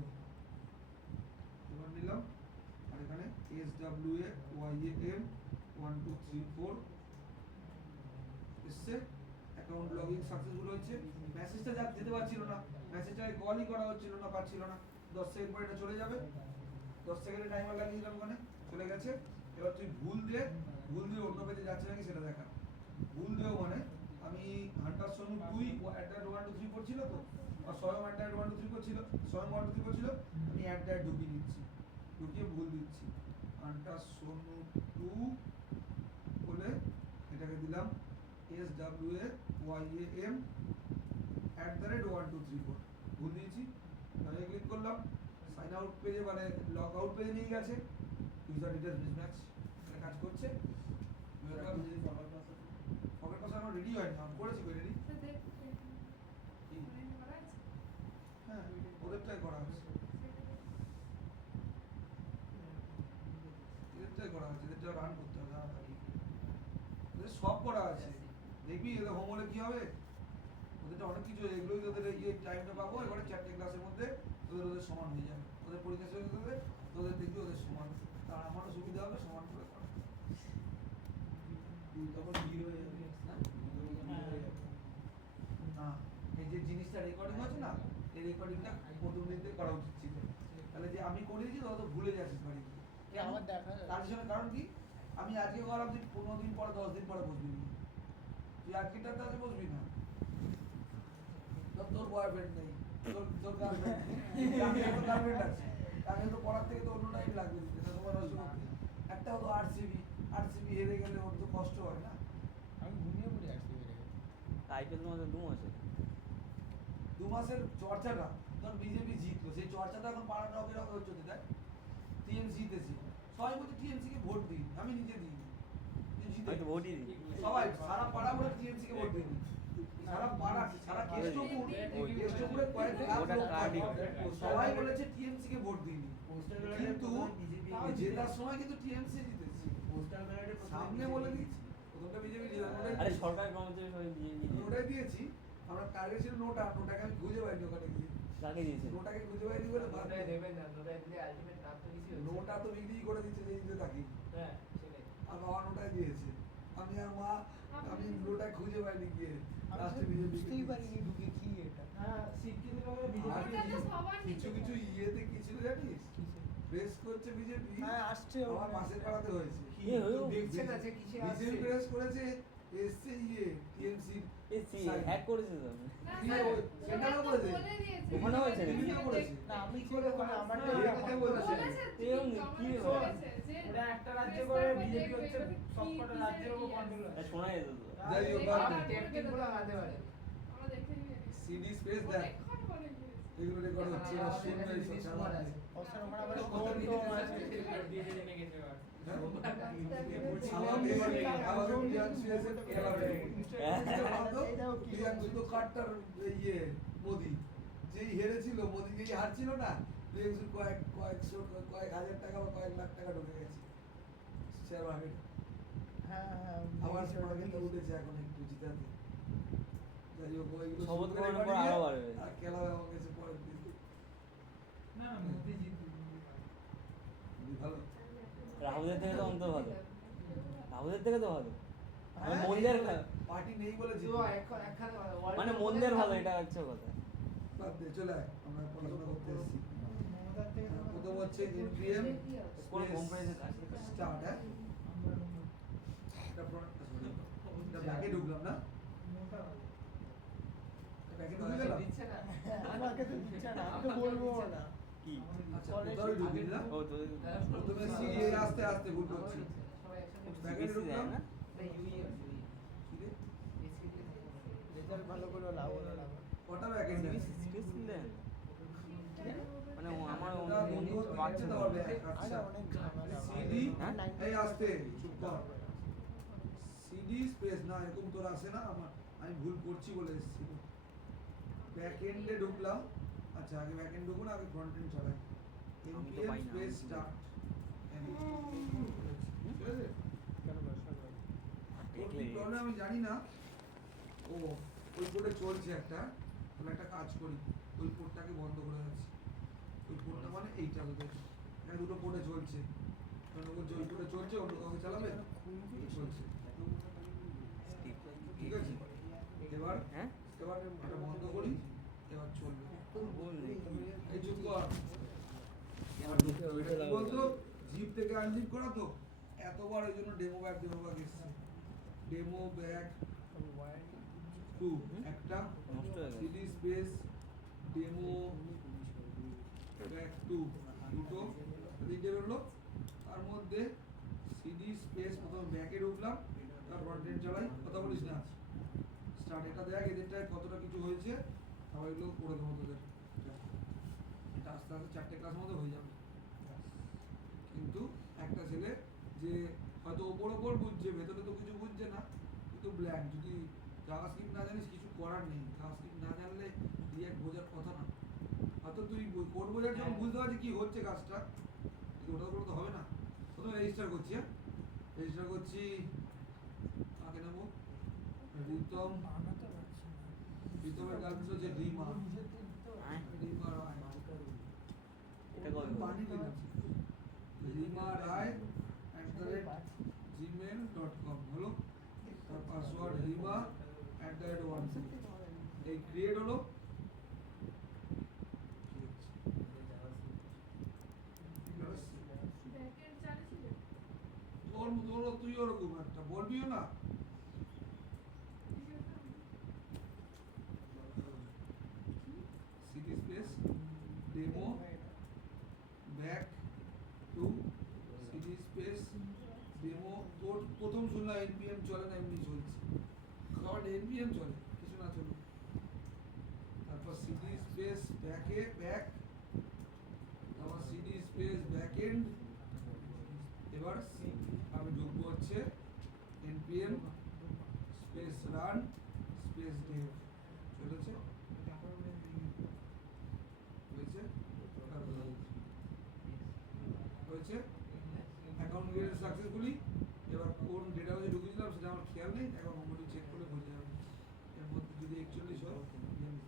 এবার নিলাম আর এখানে SWAYAM 1 2 3 4 এসছে, অ্যাকাউন্ট লগইন সাকসেসফুল হয়েছে। মেসেজটা যেতে পারছিল না, মেসেজটা কলই করা হচ্ছিল না, পাচ্ছিল না। 10 সেকেন্ড পরে এটা চলে যাবে, 10 সেকেন্ডের টাইমার লাগিয়ে দিলাম, ওখানে চলে গেছে। এবার তুই ভুল দিয়ে অন্য পেজে যাচ্ছে নাকি সেটা দেখা। ভুল দিও মানে আমি হান্টার সোনু 2 @1 2 3 4 ছিল তো, আর স্বয়ং @1 2 3 4 ছিল, স্বয়ং 1 2 3 4 ছিল, আমি ঢুকিয়ে দিচ্ছি, ঢুকিয়ে ভুল দিচ্ছি। হান্টার সোনু 2 বলে এটাকে দিলাম SWAYAM @1 2 3 4, ভুল দিয়েছি। আমি ক্লিক করলাম, সাইন আউট পেজে মানে লগ আউট পেজে নিয়ে গেছে, ইউজার ডিটেলস মিসম্যাচ এটা কাজ করছে। ফরম্যাট পাসওয়ার্ড আমার রেডি হয়নি, আমি করেছি রেডি। তো দেখ অনলাইনে করা আছে হ্যাঁ, ওদেরটাই করা আছে, এদেরটাই করা আছে, এদেরটা রান করতে হবে তাড়াতাড়ি। ওদের সব করা আছে, দেখবি এদের হোম হলে কি হবে, ওদেরটা অনেক কিছু, এগুলোই তোদের এই টাইমটা পাবো, এবারে 4টে ক্লাসের মধ্যে ওদের সমান হয়ে যাবে, ওদের পরীক্ষা শেষ হয়ে যাবে, তোদের দেখবি ওদের সমান, আর আমারও সুবিধা হবে সমান করে করা। তখন ভিড় হয়ে যাবে না, এই যে জিনিসটা রেকর্ডিং হচ্ছে না, এই রেকর্ডিংটা প্রথম দিন থেকে করা উচিত ছিল, তাহলে যে আমি করে দিয়েছি তোরা তো ভুলে যাচ্ছিস বাড়িতে। আমার দেখা যায়। তার জন্য কারণ কি, আমি আজকে করাম, তুই 15 দিন পরে 10 দিন পরে বসবি না, তুই আজকেটার তাতে বসবি না। তোর বয়ফ্রেন্ড নেই, তোর গার্লফ্রেন্ড নেই, আমি তো গার্লফ্রেন্ড আছে, আমি তো পড়ার থেকে তো অন্য টাইম লাগবে দিতে, না তোমার নষ্ট করতে। একটা হলো RCB হেরে গেলে ওর তো কষ্ট হয় না। আমি ঘুমিয়ে পড়ি আসছি বেড়ে গেছে। আইপিএল তোমাদের 2 মাসে 2 মাসের চর্চাটা ধর বিজেপি জিতলো, সেই চর্চাটা এখন পাড়া রকের রকে হচ্ছে, দেখ টিএমসি জিতেছি, সবাই বলছে টিএমসি কে ভোট দিন, আমি নিজে দিই, আমি তো ভোটই দিই। সবাই সারা পাড়া বলে টিএমসি কে ভোট দিন, সারা পাড়া সারা কেষ্টপুরে কয়েক লাখ ওটা লোক কার্ডই। থাকে, সবাই বলেছে টিএমসি কে ভোট দিন, কিন্তু জেতার সময় কিন্তু টিএমসি জিতেছে। সামনে বলে দিচ্ছি প্রথমটা বিজেপি আরে সরকারি কর্মচারী সবাই দিয়ে দিয়েছে। নোটাই দিয়েছি, আমরা টার্গেট ছিল নোটাকে আমি খুঁজে পাইনি ওখানে গিয়ে, কাকে দিয়েছে? নোটাকে খুঁজে পাইনি বলে বাদ নোটায় দিই। দেবেন না, নোটায় দিলে আলটিমেট লাভ তো কিছু হচ্ছে। নোটা তো বিক্রি করে দিচ্ছে যে দিতে থাকি, হ্যাঁ, সেটাই। আর বাবা নোটাই দিয়েছে, আমি আর মা আমি নোটায় খুঁজে পাইনি গিয়ে, আমি লাস্টে তো বিজেপি বুঝতেই পারিনি ঢুকে কি এটা। হ্যাঁ শিক্ষিত লোকেরা আর বিজেপি ওটা তো সবার কিছু নিচে। কিছু ইয়েতে কি ছিল জানিস, কিসে? প্রেস করছে বিজেপি, হ্যাঁ আসছে আমার পাশের পাড়াতে হয়েছে, এ হয়েও দেখছে না যে কিসে আসছে। বিজেপি প্রেস করেছে, এসছে টিএমসি হ্যাক করেছে তো। না, কি না, ওই সেন্টারও ওরা তো বলেছে? বলে দিয়েছে। ওখানে হয়েছে নাকি? ভিডিও করেছে? না আমি করে ওখানে আমার না, এটাকে বলেছে। বলেছে, এরকম ঠিক, কি আমাদের হয়? বলেছে যে ওটা একটা রাজ্যে press করে তারপর বিজেপি দেখবে হচ্ছে এটাতে সবকটা কি রাজ্যের উপর কিসের কন্ট্রোল ইয়ে এটা শোনা যেত তো। যাই হোক, আমরা বাদ দে। টেকনিকগুলো আনতে পারে। আমরা দেখে নিয়ে নিয়েছি। সিডি স্পেস দেখ, অনেকক্ষণ বলে গিয়েছে। এগুলো রেকর্ড হচ্ছে না, শুনবে এইসব চালা আছে। অবসর ওখানে আবার কত ফোন দিতে টোন চাচ্ছে? আছে। হ্যাঁ? আমাদের প্রিয়াংশু এসে খেলাবে। প্রিয়াংশু তো কাটটার ইয়ে মোদি, যেই হেরেছিল, মোদি যেই হারছিল না, প্রিয়াংশু কয়েক হাজার টাকা বা কয়েক লাখ টাকা ঢুকে গেছে শেয়ার মার্কেটে। হ্যাঁ হ্যাঁ আমার দেখেছি ওটা মার্কেটে দেখেছি। উঠেছে এখন একটু জিতাতে। যাই হোক, ওইগুলো শপথ শুরু করে করানোর পর বাড়িয়ে আরো বাড়বে। আর খেলাবে আমাকে এসে পরের দিন। না না মোদি জিতবে। ভালো। রাহুলের থেকে তো অন্তত ভালো। রাহুলের থেকে তো ভালো। হ্যাঁ, মন্দের পার্টি নেই বলে তো জিতবে। একখানে মানে মন্দের ভালো, এটা হচ্ছে কথা। বাদ দে, চলে আয়, আমরা পড়াশোনা করতে এসেছি। মমতার থেকে তো প্রথম হচ্ছে NPM কোন কোম্পানিতে কাজ করতে? স্টার্ট, হ্যাঁ আমরা এটা এটা ব্যাকে ঢুকলাম না, মোটা ভালো। ব্যাকে ঢুকে গেলাম। দিচ্ছে না। আমাকে তো দিচ্ছে না, আমি তো বলবো না। কি? আচ্ছা, কোথাও ঢুকি না, ও তো প্রথমে সিডি আস্তে আস্তে ভুল করছি। সবাই একসাথে ব্যাকে বেশি ঢুকলাম, দেয় না? কি রে? রেজাল্ট ভালো করে লাভ হলো না আমার। কটা ব্যাকে নেই? স্পেস দেন মানে আমার ওটা বন্ধু পাচ্ছে দিতে না। হবে। আরে আচ্ছা, অনেক ঝামেলা। সিডি হ্যাঁ? এই আস্তে চুপ কর, সিডি স্পেস না, এরকম তোর আসে না, আমার আমি ভুল করছি বলে এসেছিল। ব্যাক এন্ডে ঢুকলাম, আচ্ছা আগে ব্যাক এন্ড ঢুকুন, আগে ফ্রন্ট এন্ড চালাই। আমি তো NPM পাই না। স্পেস স্টার্ট, ঠিক আছে? কেন ব্যবসা করে? প্রবলেম আমি জানি না। ও ওই পোর্টে চলছে একটা, তাহলে একটা কাজ করি, ওই পোর্টটাকে বন্ধ করে যাচ্ছি। ওই পোর্টটা মানে এইটা তোদের, এখানে দুটো পোর্টে চলছে, কারণ বলছে ওই পোর্টে চলছে, অন্য কাউকে চালাবে, এই চলছে, ঠিক আছে? এবার হ্যাঁ এবার এটা বন্ধ করি, এবার চলবে। এই চুপ কর। এটা কি বলতো, জিপ থেকে আনজিপ করা তো, এতবার ওই জন্য ডেমো ব্যাগ এসছে। ডেমো ব্যাগ 2 একটা, নষ্ট হয়ে গেছে। সিডি স্পেস ডেমো ব্যাগ 2 দুটো, তিনটে বেরোলো। তার মধ্যে সিডি স্পেস প্রথমে ব্যাকে ঢুকলাম, তারপর নেট চালাই, কথা বলিস না, স্টার্ট। এটা দেখ এদেরটায় কতটা কিছু হয়েছে, তারপর এগুলো করে দেবো তোদের। এটা আস্তে আস্তে 4টে ক্লাস মতো হয়ে যাবে। কিন্তু একটা ছেলে যে হয়তো ওপর বুঝছে, ভেতরে তো কিছু বুঝছে না, কিন্তু ব্ল্যাঙ্ক। যদি জাভাস্ক্রিপ্ট না জানিস কিছু করার নেই, জাভাস্ক্রিপ্ট না জানলে রিঅ্যাক্ট বোঝার কথা না। হয়তো তুই কোড বোঝার যখন বুঝতে পারছিস কি হচ্ছে কাজটা, কিন্তু ওটা করে তো হবে না। প্রথমে রেজিস্টার করছি, হ্যাঁ রেজিস্টার করছি, আগে নেবো রিতম, বানাতে পারছি না। রিতমের গার্লফ্রেন্ড হচ্ছে রিমা, রিমা রায়। এটা কবে বানিয়ে দিলাম, রিমা রায় @gmail.com হলো, তার পাসওয়ার্ড রিমা @1 এই ক্রিয়েট হলো। ব্যাকের চালে ছিল তোর তুই ওরকম একটা বলবিও না। City space demo back 2 city space demo. তোর প্রথম শুনলাম এনপিএম চলে না, এমনি চলছে, কারণ এনপিএম চলে, কিছু না চলুক। তারপর সিটি স্পেস ব্যাকে ব্যাক, তারপর সিটি স্পেস ব্যাক এন্ড। এবার আমি ঢুকবো হচ্ছে npm space run space Dave, চলেছে হয়েছে হয়েছে অ্যাকাউন্ট ক্রিয়েট সাকসেসফুলি। এবার কোন ডেটাবেজে ঢুকেছিলাম সেটা আমার খেয়াল নেই, এখন মোটামুটি চেক করে বোঝা যাবে। এর মধ্যে যদি 41 হয়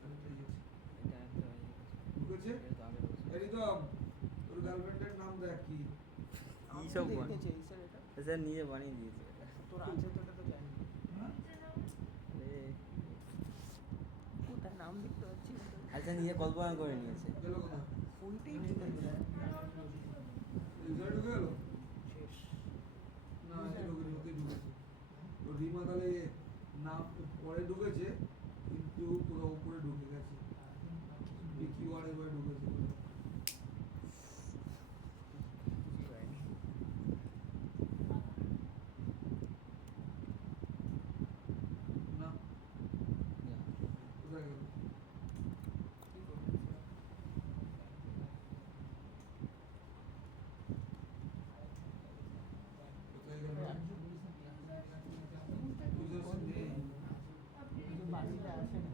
তাহলে পেয়ে গেছি, এটা একটা হয়ে গেছে। ঢুকেছে। এটা তো আগে বলছি। রিতম তোর গার্লফ্রেন্ডের নাম দেখ কি? আমি সব দেখতে বানিয়ে- চাই স্যার এটা। স্যার নিজে বানিয়ে দিয়েছে এটা। তোর আছে তো, এটা তো জানি। হ্যাঁ? নিচে নাও আরে, কোথায় নাম দেখতে পাচ্ছি না তো। আচ্ছা নিজে কল্পনা করে নিয়েছে। গেলো কোথায়? ওইটাই চলে গেল। আর অন্য কিছু নেই। রেজাল্ট ঢুকে গেলো? শেষ। না এটা ঢুকেনি, ওতেই ঢুকেছে। তো রিমা তাহলে নাম পরে ঢুকেছে, কিন্তু কোথাও উপরে ঢুকে গেছে, কিউআর এবার ঢুকেছে কোথাও। না কোথায় গেল? কোথায় গেল? Users নেই। আপনি কিন্তু বাড়িতে আসে না।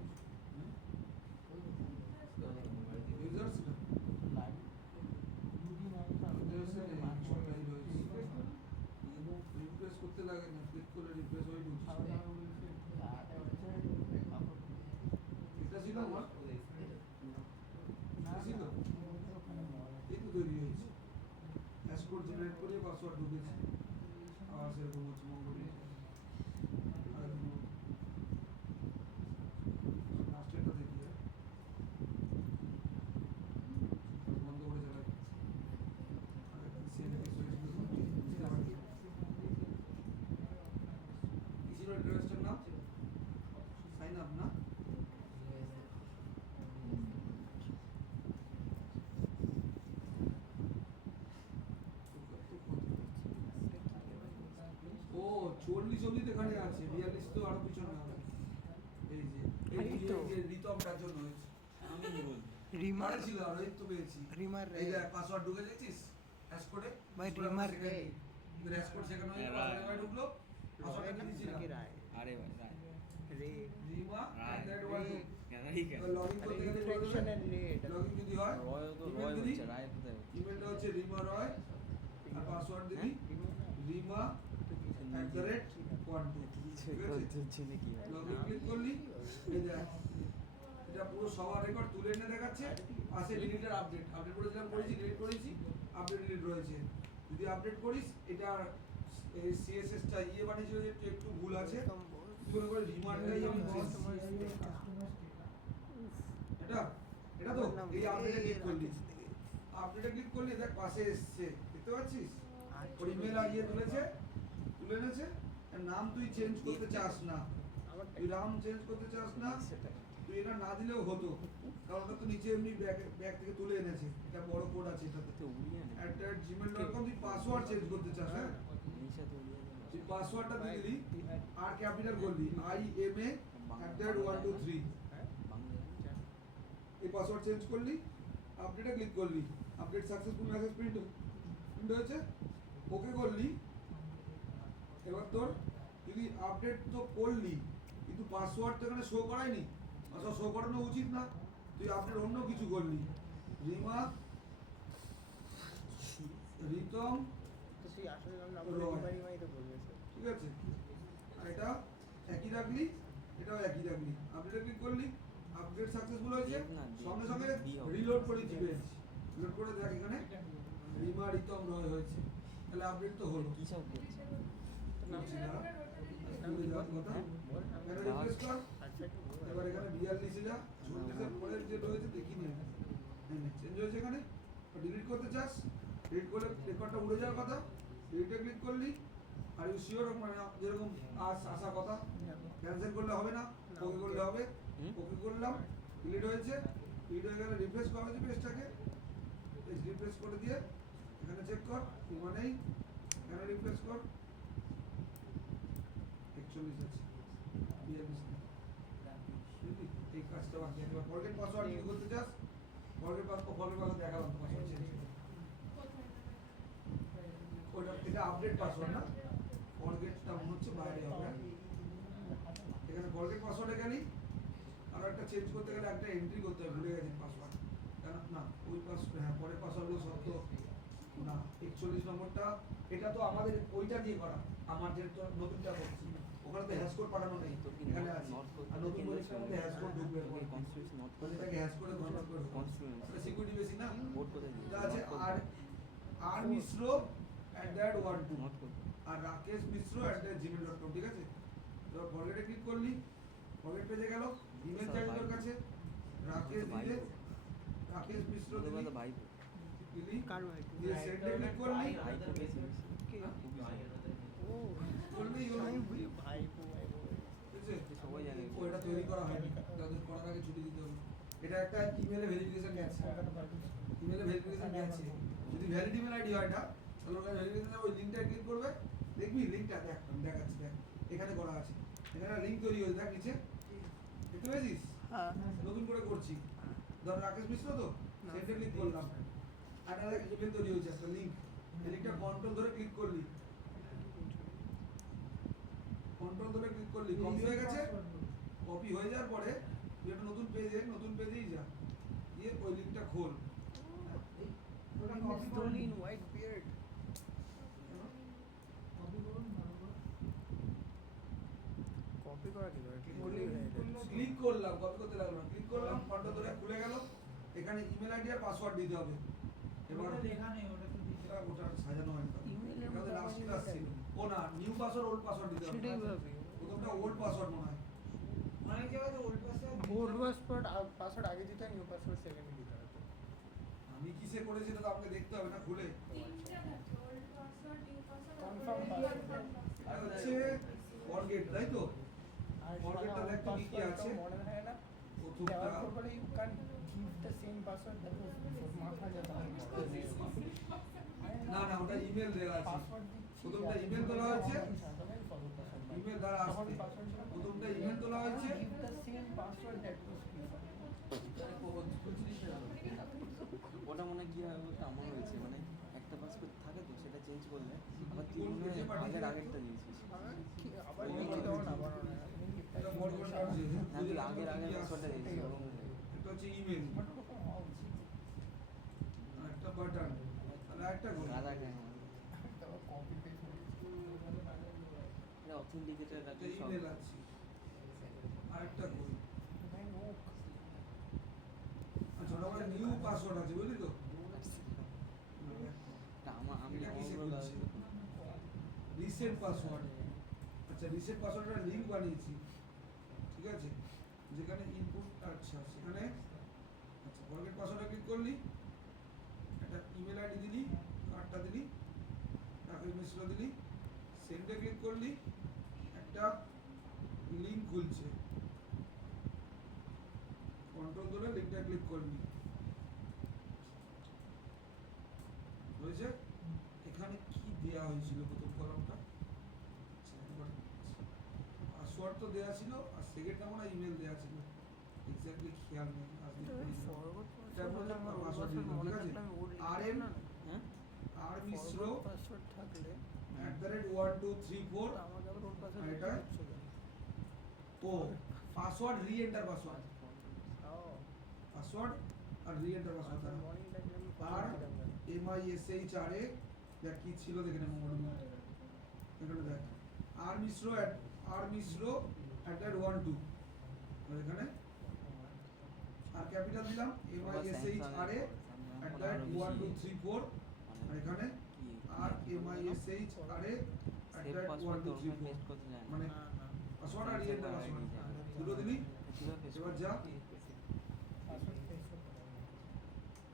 Users না? লাইভ দুদিন আগে তো আমি Users নেই, মাঝে সবটাই রয়েছে। রিফ্রেশ করতে লাগে না, ক্লিক করলে রিফ্রেশ হয়ে ঢুকছে। খাওয়া দাওয়া বলছে, আর হচ্ছে কাপড় এটা ছিল আমার? না, ছিল? ওখানে মল আছে। এই তো তৈরি হয়েছে। ড্যাশবোর্ড জেনারেট করে পাসওয়ার্ড ঢুকেছে। আবার সেরকম হচ্ছে মঙ্গল। লাস্টেরটা দেখি, হ্যাঁ? বন্ধ করে চালাই। আগে কি সেম কিছু হয়েছিল তো? বুঝতে পারছি। কি ছিল ড্রেসটার নাম? সাইন আপ না? ও 40 অবধি তো এখানে আছে, 42 তো আরো পিছনে হবে। এই যে এই তো। এই যে রিতমটার জন্য হয়েছে। আমি কি বলবো? রিমার ছিল আর এই তো পেয়েছি। রিমার এই যে পাসওয়ার্ড ঢুকে দেখছিস হ্যাশ কোডে। ভাই, রিমার রে। হ্যাশ কোড সেখানে হয়ে হ্যাঁ, পাসওয়ার্ড রায়। ঢুকলো। পাসওয়ার্ডটা কি দিয়েছিলাম? নাকি রায়? আরে ভাই রায়। রে। রিমা রায়। @1 কেন এই কেন? লগইন আরে করতে গেলে রিফ্লেকশন এন্ড রেড। লগইন যদি হয় রয় তো email রয় দিলি, হচ্ছে, রায় কোথায় হচ্ছে? ইমেলটা হচ্ছে রিমা রয় আর পাসওয়ার্ড দিবি হ্যাঁ? রিমা তো কিছু @1 1 2 কিছুই করতে হচ্ছে না কি হয় লগে ক্লিক করলি এই দেখ এটা পুরো সবার রেকর্ড তুলে এনে দেখাচ্ছে পাশে ডিলিটার আপডেট করেছিলাম করেছি ডিলিট করেছি আপডেট ডিলিট রয়েছে যদি আপডেট করিস এটা এই সিএসএস টা ইয়ে বানিয়েছিল যে একটু ভুল আছে তুই মনে করে রিমার্কটাই আমি এটা এটা তো এই আপডেটে ক্লিক করলি আপডেটে ক্লিক করলি দেখ পাশে এসেছে দেখতে পাচ্ছিস ওর ইমেল ইয়ে তুলে এনেছে এর নাম তুই চেঞ্জ করতে চাস না তুই নাম চেঞ্জ করতে চাস না তুই এটা না দিলেও হতো কারণ ওটা তো নিচে এমনি ব্যাগ থেকে তুলে এনেছে এটা বড় কোড আছে এটাতে তো উড়িয়ে না @gmail.com তুই পাসওয়ার্ড চেঞ্জ করতে চাস হ্যাঁ এই সাথে উড়িয়ে দেবে তুই পাসওয়ার্ডটা দিয়ে দিলি আর ক্যাপিটাল করলি IMA @123 বাংলা এই পাসওয়ার্ড চেঞ্জ করলি আপডেটে ক্লিক করলি আপডেট সাকসেসফুল মেসেজ প্রিন্ট হয়েছে ওকে করলি এবার তোর যদি আপডেট তো করলি কিন্তু পাসওয়ার্ড তো এখানে শো করায়নি পাসওয়ার্ড শো করানো উচিত না তুই আপডেট অন্য কিছু করলি রিমা রিতম তো তুই আসলে নাম রয়। রিমাই তো বলবে স্যার ঠিক আছে আর এটা একই রাখলি এটাও একই রাখলি আপডেটে ক্লিক করলি আপডেট সাকসেসফুল হয়েছে সঙ্গে সঙ্গে রিলোড করে দিবে রিলোড করে দেখ এখানে রিমা রিতম রয় হয়েছে তাহলে আপডেট তো হলো কি সব করছে করছি না স্কুলে যাওয়ার কথা বল এখানে রিফ্রেশ কর আচ্ছা একটু বল। এবার এখানে 42 যা 36 এর পরে যে রয়েছে দেখি নি চেঞ্জ হয়েছে এখানে ডিলিট করতে চাস ডিলিট করলে রেকর্ডটা উড়ে যাওয়ার কথা ডিলিটে ক্লিক করলি আর ইউ শিওর মানে যেরকম আসা কথা ক্যান্সেল করলে হবে না ওকে করলে হবে ওকে করলাম ডিলিট হয়েছে ডিলিট হয়ে গেলে রিফ্রেশ করা হয়েছে পেজটাকে পেজ রিফ্রেশ করে দিয়ে এখানে চেক কর নেই এখানে রিফ্রেশ কর 41 আছে 42 নেই বুঝলি? এই কাজটা বাকি আছে এবার ফরগেট পাসওয়ার্ড ইউজ করতে চাস ফরগেট পাসওয়ার্ড দেখালাম তো পাসওয়ার্ড চেঞ্জ ওটা এটা আপডেট পাসওয়ার্ড না ফরগেটটা মনে হচ্ছে বাইরে হবে এখানে ফরগেট পাসওয়ার্ডে গেলি আর একটা চেঞ্জ করতে গেলে একটা এন্ট্রি করতে হবে ভুলে গেছেন পাসওয়ার্ড কেন না ওই পাসওয়ার্ড হ্যাঁ পরের পাসওয়ার্ডগুলো সব তো না 41 নম্বরটা এটা তো আমাদের ওইটা দিয়ে করা আমার যে তো নতুনটা করছি ওখানে তো হ্যাশ কোড পাঠানো নেই এখানে আছে আর নতুন পরীক্ষার মধ্যে হ্যাশ কোড ঢুকবে কনস্টিটিউশন নোট করে এটাকে হ্যাশ করে কনভার্ট করে কনস্টিটিউশন সিকিউরিটি বেশি না বোর্ড কোথায় এটা আছে আর আর মিশ্র @12 নোট করে আর রাকেশ মিশ্র @gmail.com ঠিক আছে এবার ফরগেটে ক্লিক করলি ফরগেট পেজে গেল ইমেল চাইল তোর কাছে রাকেশ দিলে রাকেশ মিশ্র ওদের দিলি কথা ভাই দিলি কার ভাই? দিয়ে সেন্ডে ক্লিক করলি ভাই তো বেশি ও করলি হলো ভাই ভাই ভাই ঠিক আছে সবাই জানে ওইটা তৈরি করা হয়নি তাদের করার আগে ছুটি দিতে হবে এটা একটা ইমেলে ভেরিফিকেশন গেছে ইমেলে ভেরিফিকেশন গেছে যদি ভ্যালিড ইমেল আইডি হয় এটা তাহলে ওটা ভেরিফিকেশন ওই লিংকটা ক্লিক করবে দেখবি লিংকটা দেখ আমি দেখাচ্ছি দেখ এখানে করা আছে এখানে লিংক তৈরি হয়েছে দেখ নিচে দেখতে পেয়েছিস হ্যাঁ নতুন করে করছি ধর রাকেশ মিশ্র তো সেটা ক্লিক করলাম আর একটা দেখ ইমেল তৈরি হয়েছে একটা লিংক এই লিংকটা কন্ট্রোল ধরে ক্লিক করলি কন্ট্রোল ধরে ক্লিক করলি কপি হয়ে গেছে কপি হয়ে যাওয়ার পরে তুই একটা নতুন পেজেই যা দিয়ে ওই লিংকটা খোল Stone in white beard. Copy করা কি করে ক্লিক করলেই হয়ে যায় ক্লিক করলাম কপি করতে লাগলাম ক্লিক করলাম কন্ট্রোল ধরে খুলে গেল এখানে ইমেল আইডি আর পাসওয়ার্ড দিতে হবে এবার ওটা লেখা নেই ওটা তো দিতে হবে। ওটা সাজানো হয় Email এর এটাতে লাস্ট মধ্যে ক্লাস ছিল ও না নিউ পাসওয়ার্ড ওল্ড পাসওয়ার্ড দিতে হবে সেটাই ভাবি প্রথমটা ওল্ড পাসওয়ার্ড মনে হয় অনেক জায়গায় তো ওল্ড পাসে ওল্ড পাসওয়ার্ড আগে দিতে হয় নিউ পাসওয়ার্ড সেকেন্ডে দিতে হয় আমি কিসে করেছি এটা তো আমাকে দেখতে হবে না খুলে তিনটা থাকে old password new password Confirm password. এটা হচ্ছে ফরগেট তাই তো আর ফরগেটটা দেখ তো কি কি আছে মনে হয় না প্রথমটা দেওয়ার পরে you can give the same password that was before মাথা যেটা না না ওটা ইমেল দেওয়া আছে পাসওয়ার্ড প্রথমটা ইমেল তোলা হয়েছে ইমেল দ্বারা আসছে প্রথমটা ইমেল তোলা হয়েছে give the same password that was before ওটা মনে হয় কি হয় বলতে আমার হয়েছে মানে একটা পাসওয়ার্ড থাকে তো সেটা চেঞ্জ করলে আবার তুই কোন মনে হয় পেজে পাঠিয়েছিস? আগেরটা দিয়েছিস আবার লিখে দাও না আবার এটা ফরগেট আছে হ্যাঁ তুই আগের পাসওয়ার্ডটা দিয়েছিস এবং এটা হচ্ছে ইমেল আর একটা বাটন তাহলে একটা করে গাদা খায় আমার। কপি পেস্ট এটা অথেন্টিকেটেড একটা রাখলে সব ইমেল আছে আরেকটা করি ভাই ওক আচ্ছা ওটা মানে নিউ পাসওয়ার্ড আছে বুঝলি তো এটা আমি এটা কিসে আমার করছি? রিসেট পাসওয়ার্ড আচ্ছা রিসেট পাসওয়ার্ডের লিংক বানিয়েছি ঠিক আছে যেখানে ইনপুট আচ্ছা সেখানে আচ্ছা ফরগেট পাসওয়ার্ডে ক্লিক করলি একটা ইমেল আইডি দিলি কার্ডটা দিলি রাকেশ মিশ্র দিলি সেন্ডে ক্লিক করলি একটা লিংক খুলছে কন্ট্রোল ধরে লিংকটা ক্লিক করলি হয়েছে এখানে কি দেয়া হয়েছিল প্রথম কলামটা পাসওয়ার্ড তো দেয়া ছিল আর সেকেন্ডটা মনে হয় ইমেল দেয়া ছিল এক্স্যাক্টলি খেয়াল নেই আজকে ফরওয়ার্ড এটা মনে হয় পাসওয়ার্ড দিয়ে দিলাম, ঠিক আছে RM হ্যাঁ আর মিশ্র পাসওয়ার্ড থাকলে @1234 আমাকে আবার ওর আর এটা? ও password reenter password password আর রি এন্টার পাসওয়ার্ড আর MISHRA দেখ কি ছিল দেখে নেবো মডেল এখানে দেখ আর মিশ্র @12 আর এখানে আর ক্যাপিটাল দিলাম MISHRA @1234 আর এখানে আর MISHRA সেভ পাসওয়ার্ড তো ওখানে পেস্ট @1234 করতে যায় না মানে পাসওয়ার্ড আর রিয়েন্টার পাসওয়ার্ড দুটো দিলি কিভাবে পেস্ট এবার যা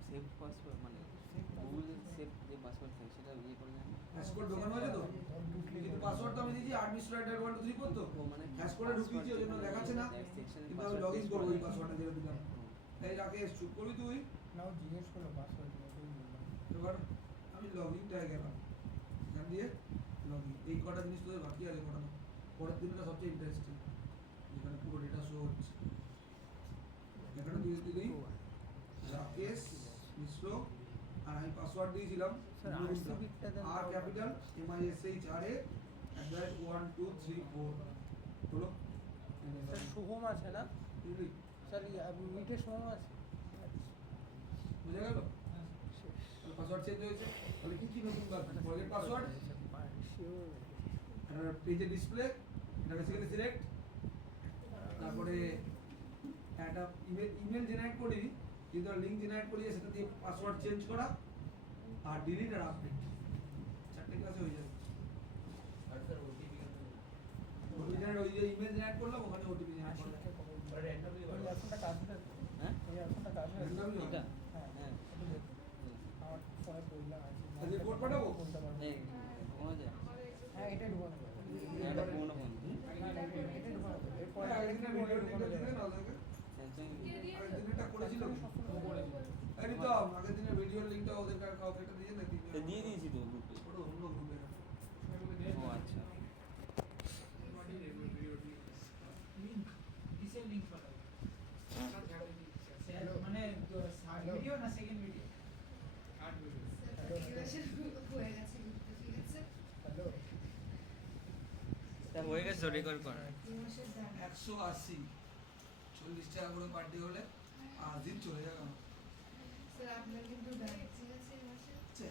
সেভ পাসওয়ার্ড মানে গুগল সেভ যে পাসওয়ার্ড থাকে সেটা ইয়ে করে যায় না হ্যাশ কোড ঢোকানো হয়েছে তো কিন্তু পাসওয়ার্ড তো আমি দিয়েছি @1234 তো ও মানে হ্যাশ কোডে ঢুকিয়েছি ওই জন্য দেখাচ্ছে না কিন্তু আমি লগইন করবো ওই পাসওয়ার্ডটা যেটা দিলাম তাই রাকেশ চুপ করবি তুই নাও জিজ্ঞেস করো পাসওয়ার্ড এবার আমি লগইনটায় গেলাম এখান দিয়ে লগইন এই কটা জিনিস তোদের বাকি আছে করানো পরের দিনটা সবচেয়ে ইন্টারেস্টিং যেখানে পুরো ডেটা শো হচ্ছে এখানে তুই দিলি রাকেশ মিশ্র আর আমি পাসওয়ার্ড দিয়েছিলাম স্যার আরসিবিটা দেন আর ক্যাপিটাল MISHRA @1234 হলো স্যার শুভম আছে না বুঝলি স্যার মিটে শুভম আছে বুঝে গেল পাসওয়ার্ড চেঞ্জ হয়েছে তাহলে কি কি নতুন বাকি ফরগেট পাসওয়ার্ড পেজে ডিসপ্লে এটা বেসিক্যালি সিলেক্ট তারপরে একটা ইমেল জেনারেট করি কিন্তু লিংক জেনারেট করি সেটা দিয়ে পাসওয়ার্ড চেঞ্জ করা আর ডিলিট আর আপডেট চারটে ক্লাসে হয়ে যাবে ওই যে ইমেল জেনারেট করলাম ওখানে ওটিপি জেনারেট করলাম এখনটা কাজ হয়ে হ্যাঁ এখনটা কাজ হয়ে Randomly এটা হ্যাঁ হ্যাঁ একটু দেখুন। আমার ফোনে প্রবলেম আছে আজকে কোড পাঠাবো? কোনটা পাঠাবো? এই কোন যায় হ্যাঁ এটা ঢুকানো যাবে। এটা কোন ফোন না, না, এটা ঢুকানো যাবে। এরপরে আরেকদিনের ভিডিও লিংকটা দিলে না ওদেরকে স্যামসাং আরেকদিনটা করেছিল এই তো আগের দিনের ভিডিও লিংকটা ওদের কাউকে একটা দিয়ে দেখি দিয়ে দিয়েছি তো গ্রুপে ওটা অন্য গ্রুপে ও আচ্ছা লিংক কিসের লিংক পাঠাবো মানে ভিডিও না সেকেন্ড ভিডিও হয়ে গেছে কিন্তু, ঠিক আছে হ্যালো তা হয়ে গেছে তো রেকর্ড করা 2 মাসের দাম 180 40 টাকা করে পার ডে হলে 5 দিন চলে যাবে আমার স্যার আপনার কিন্তু ডায়েট ঠিক আছে এই মাসে আচ্ছা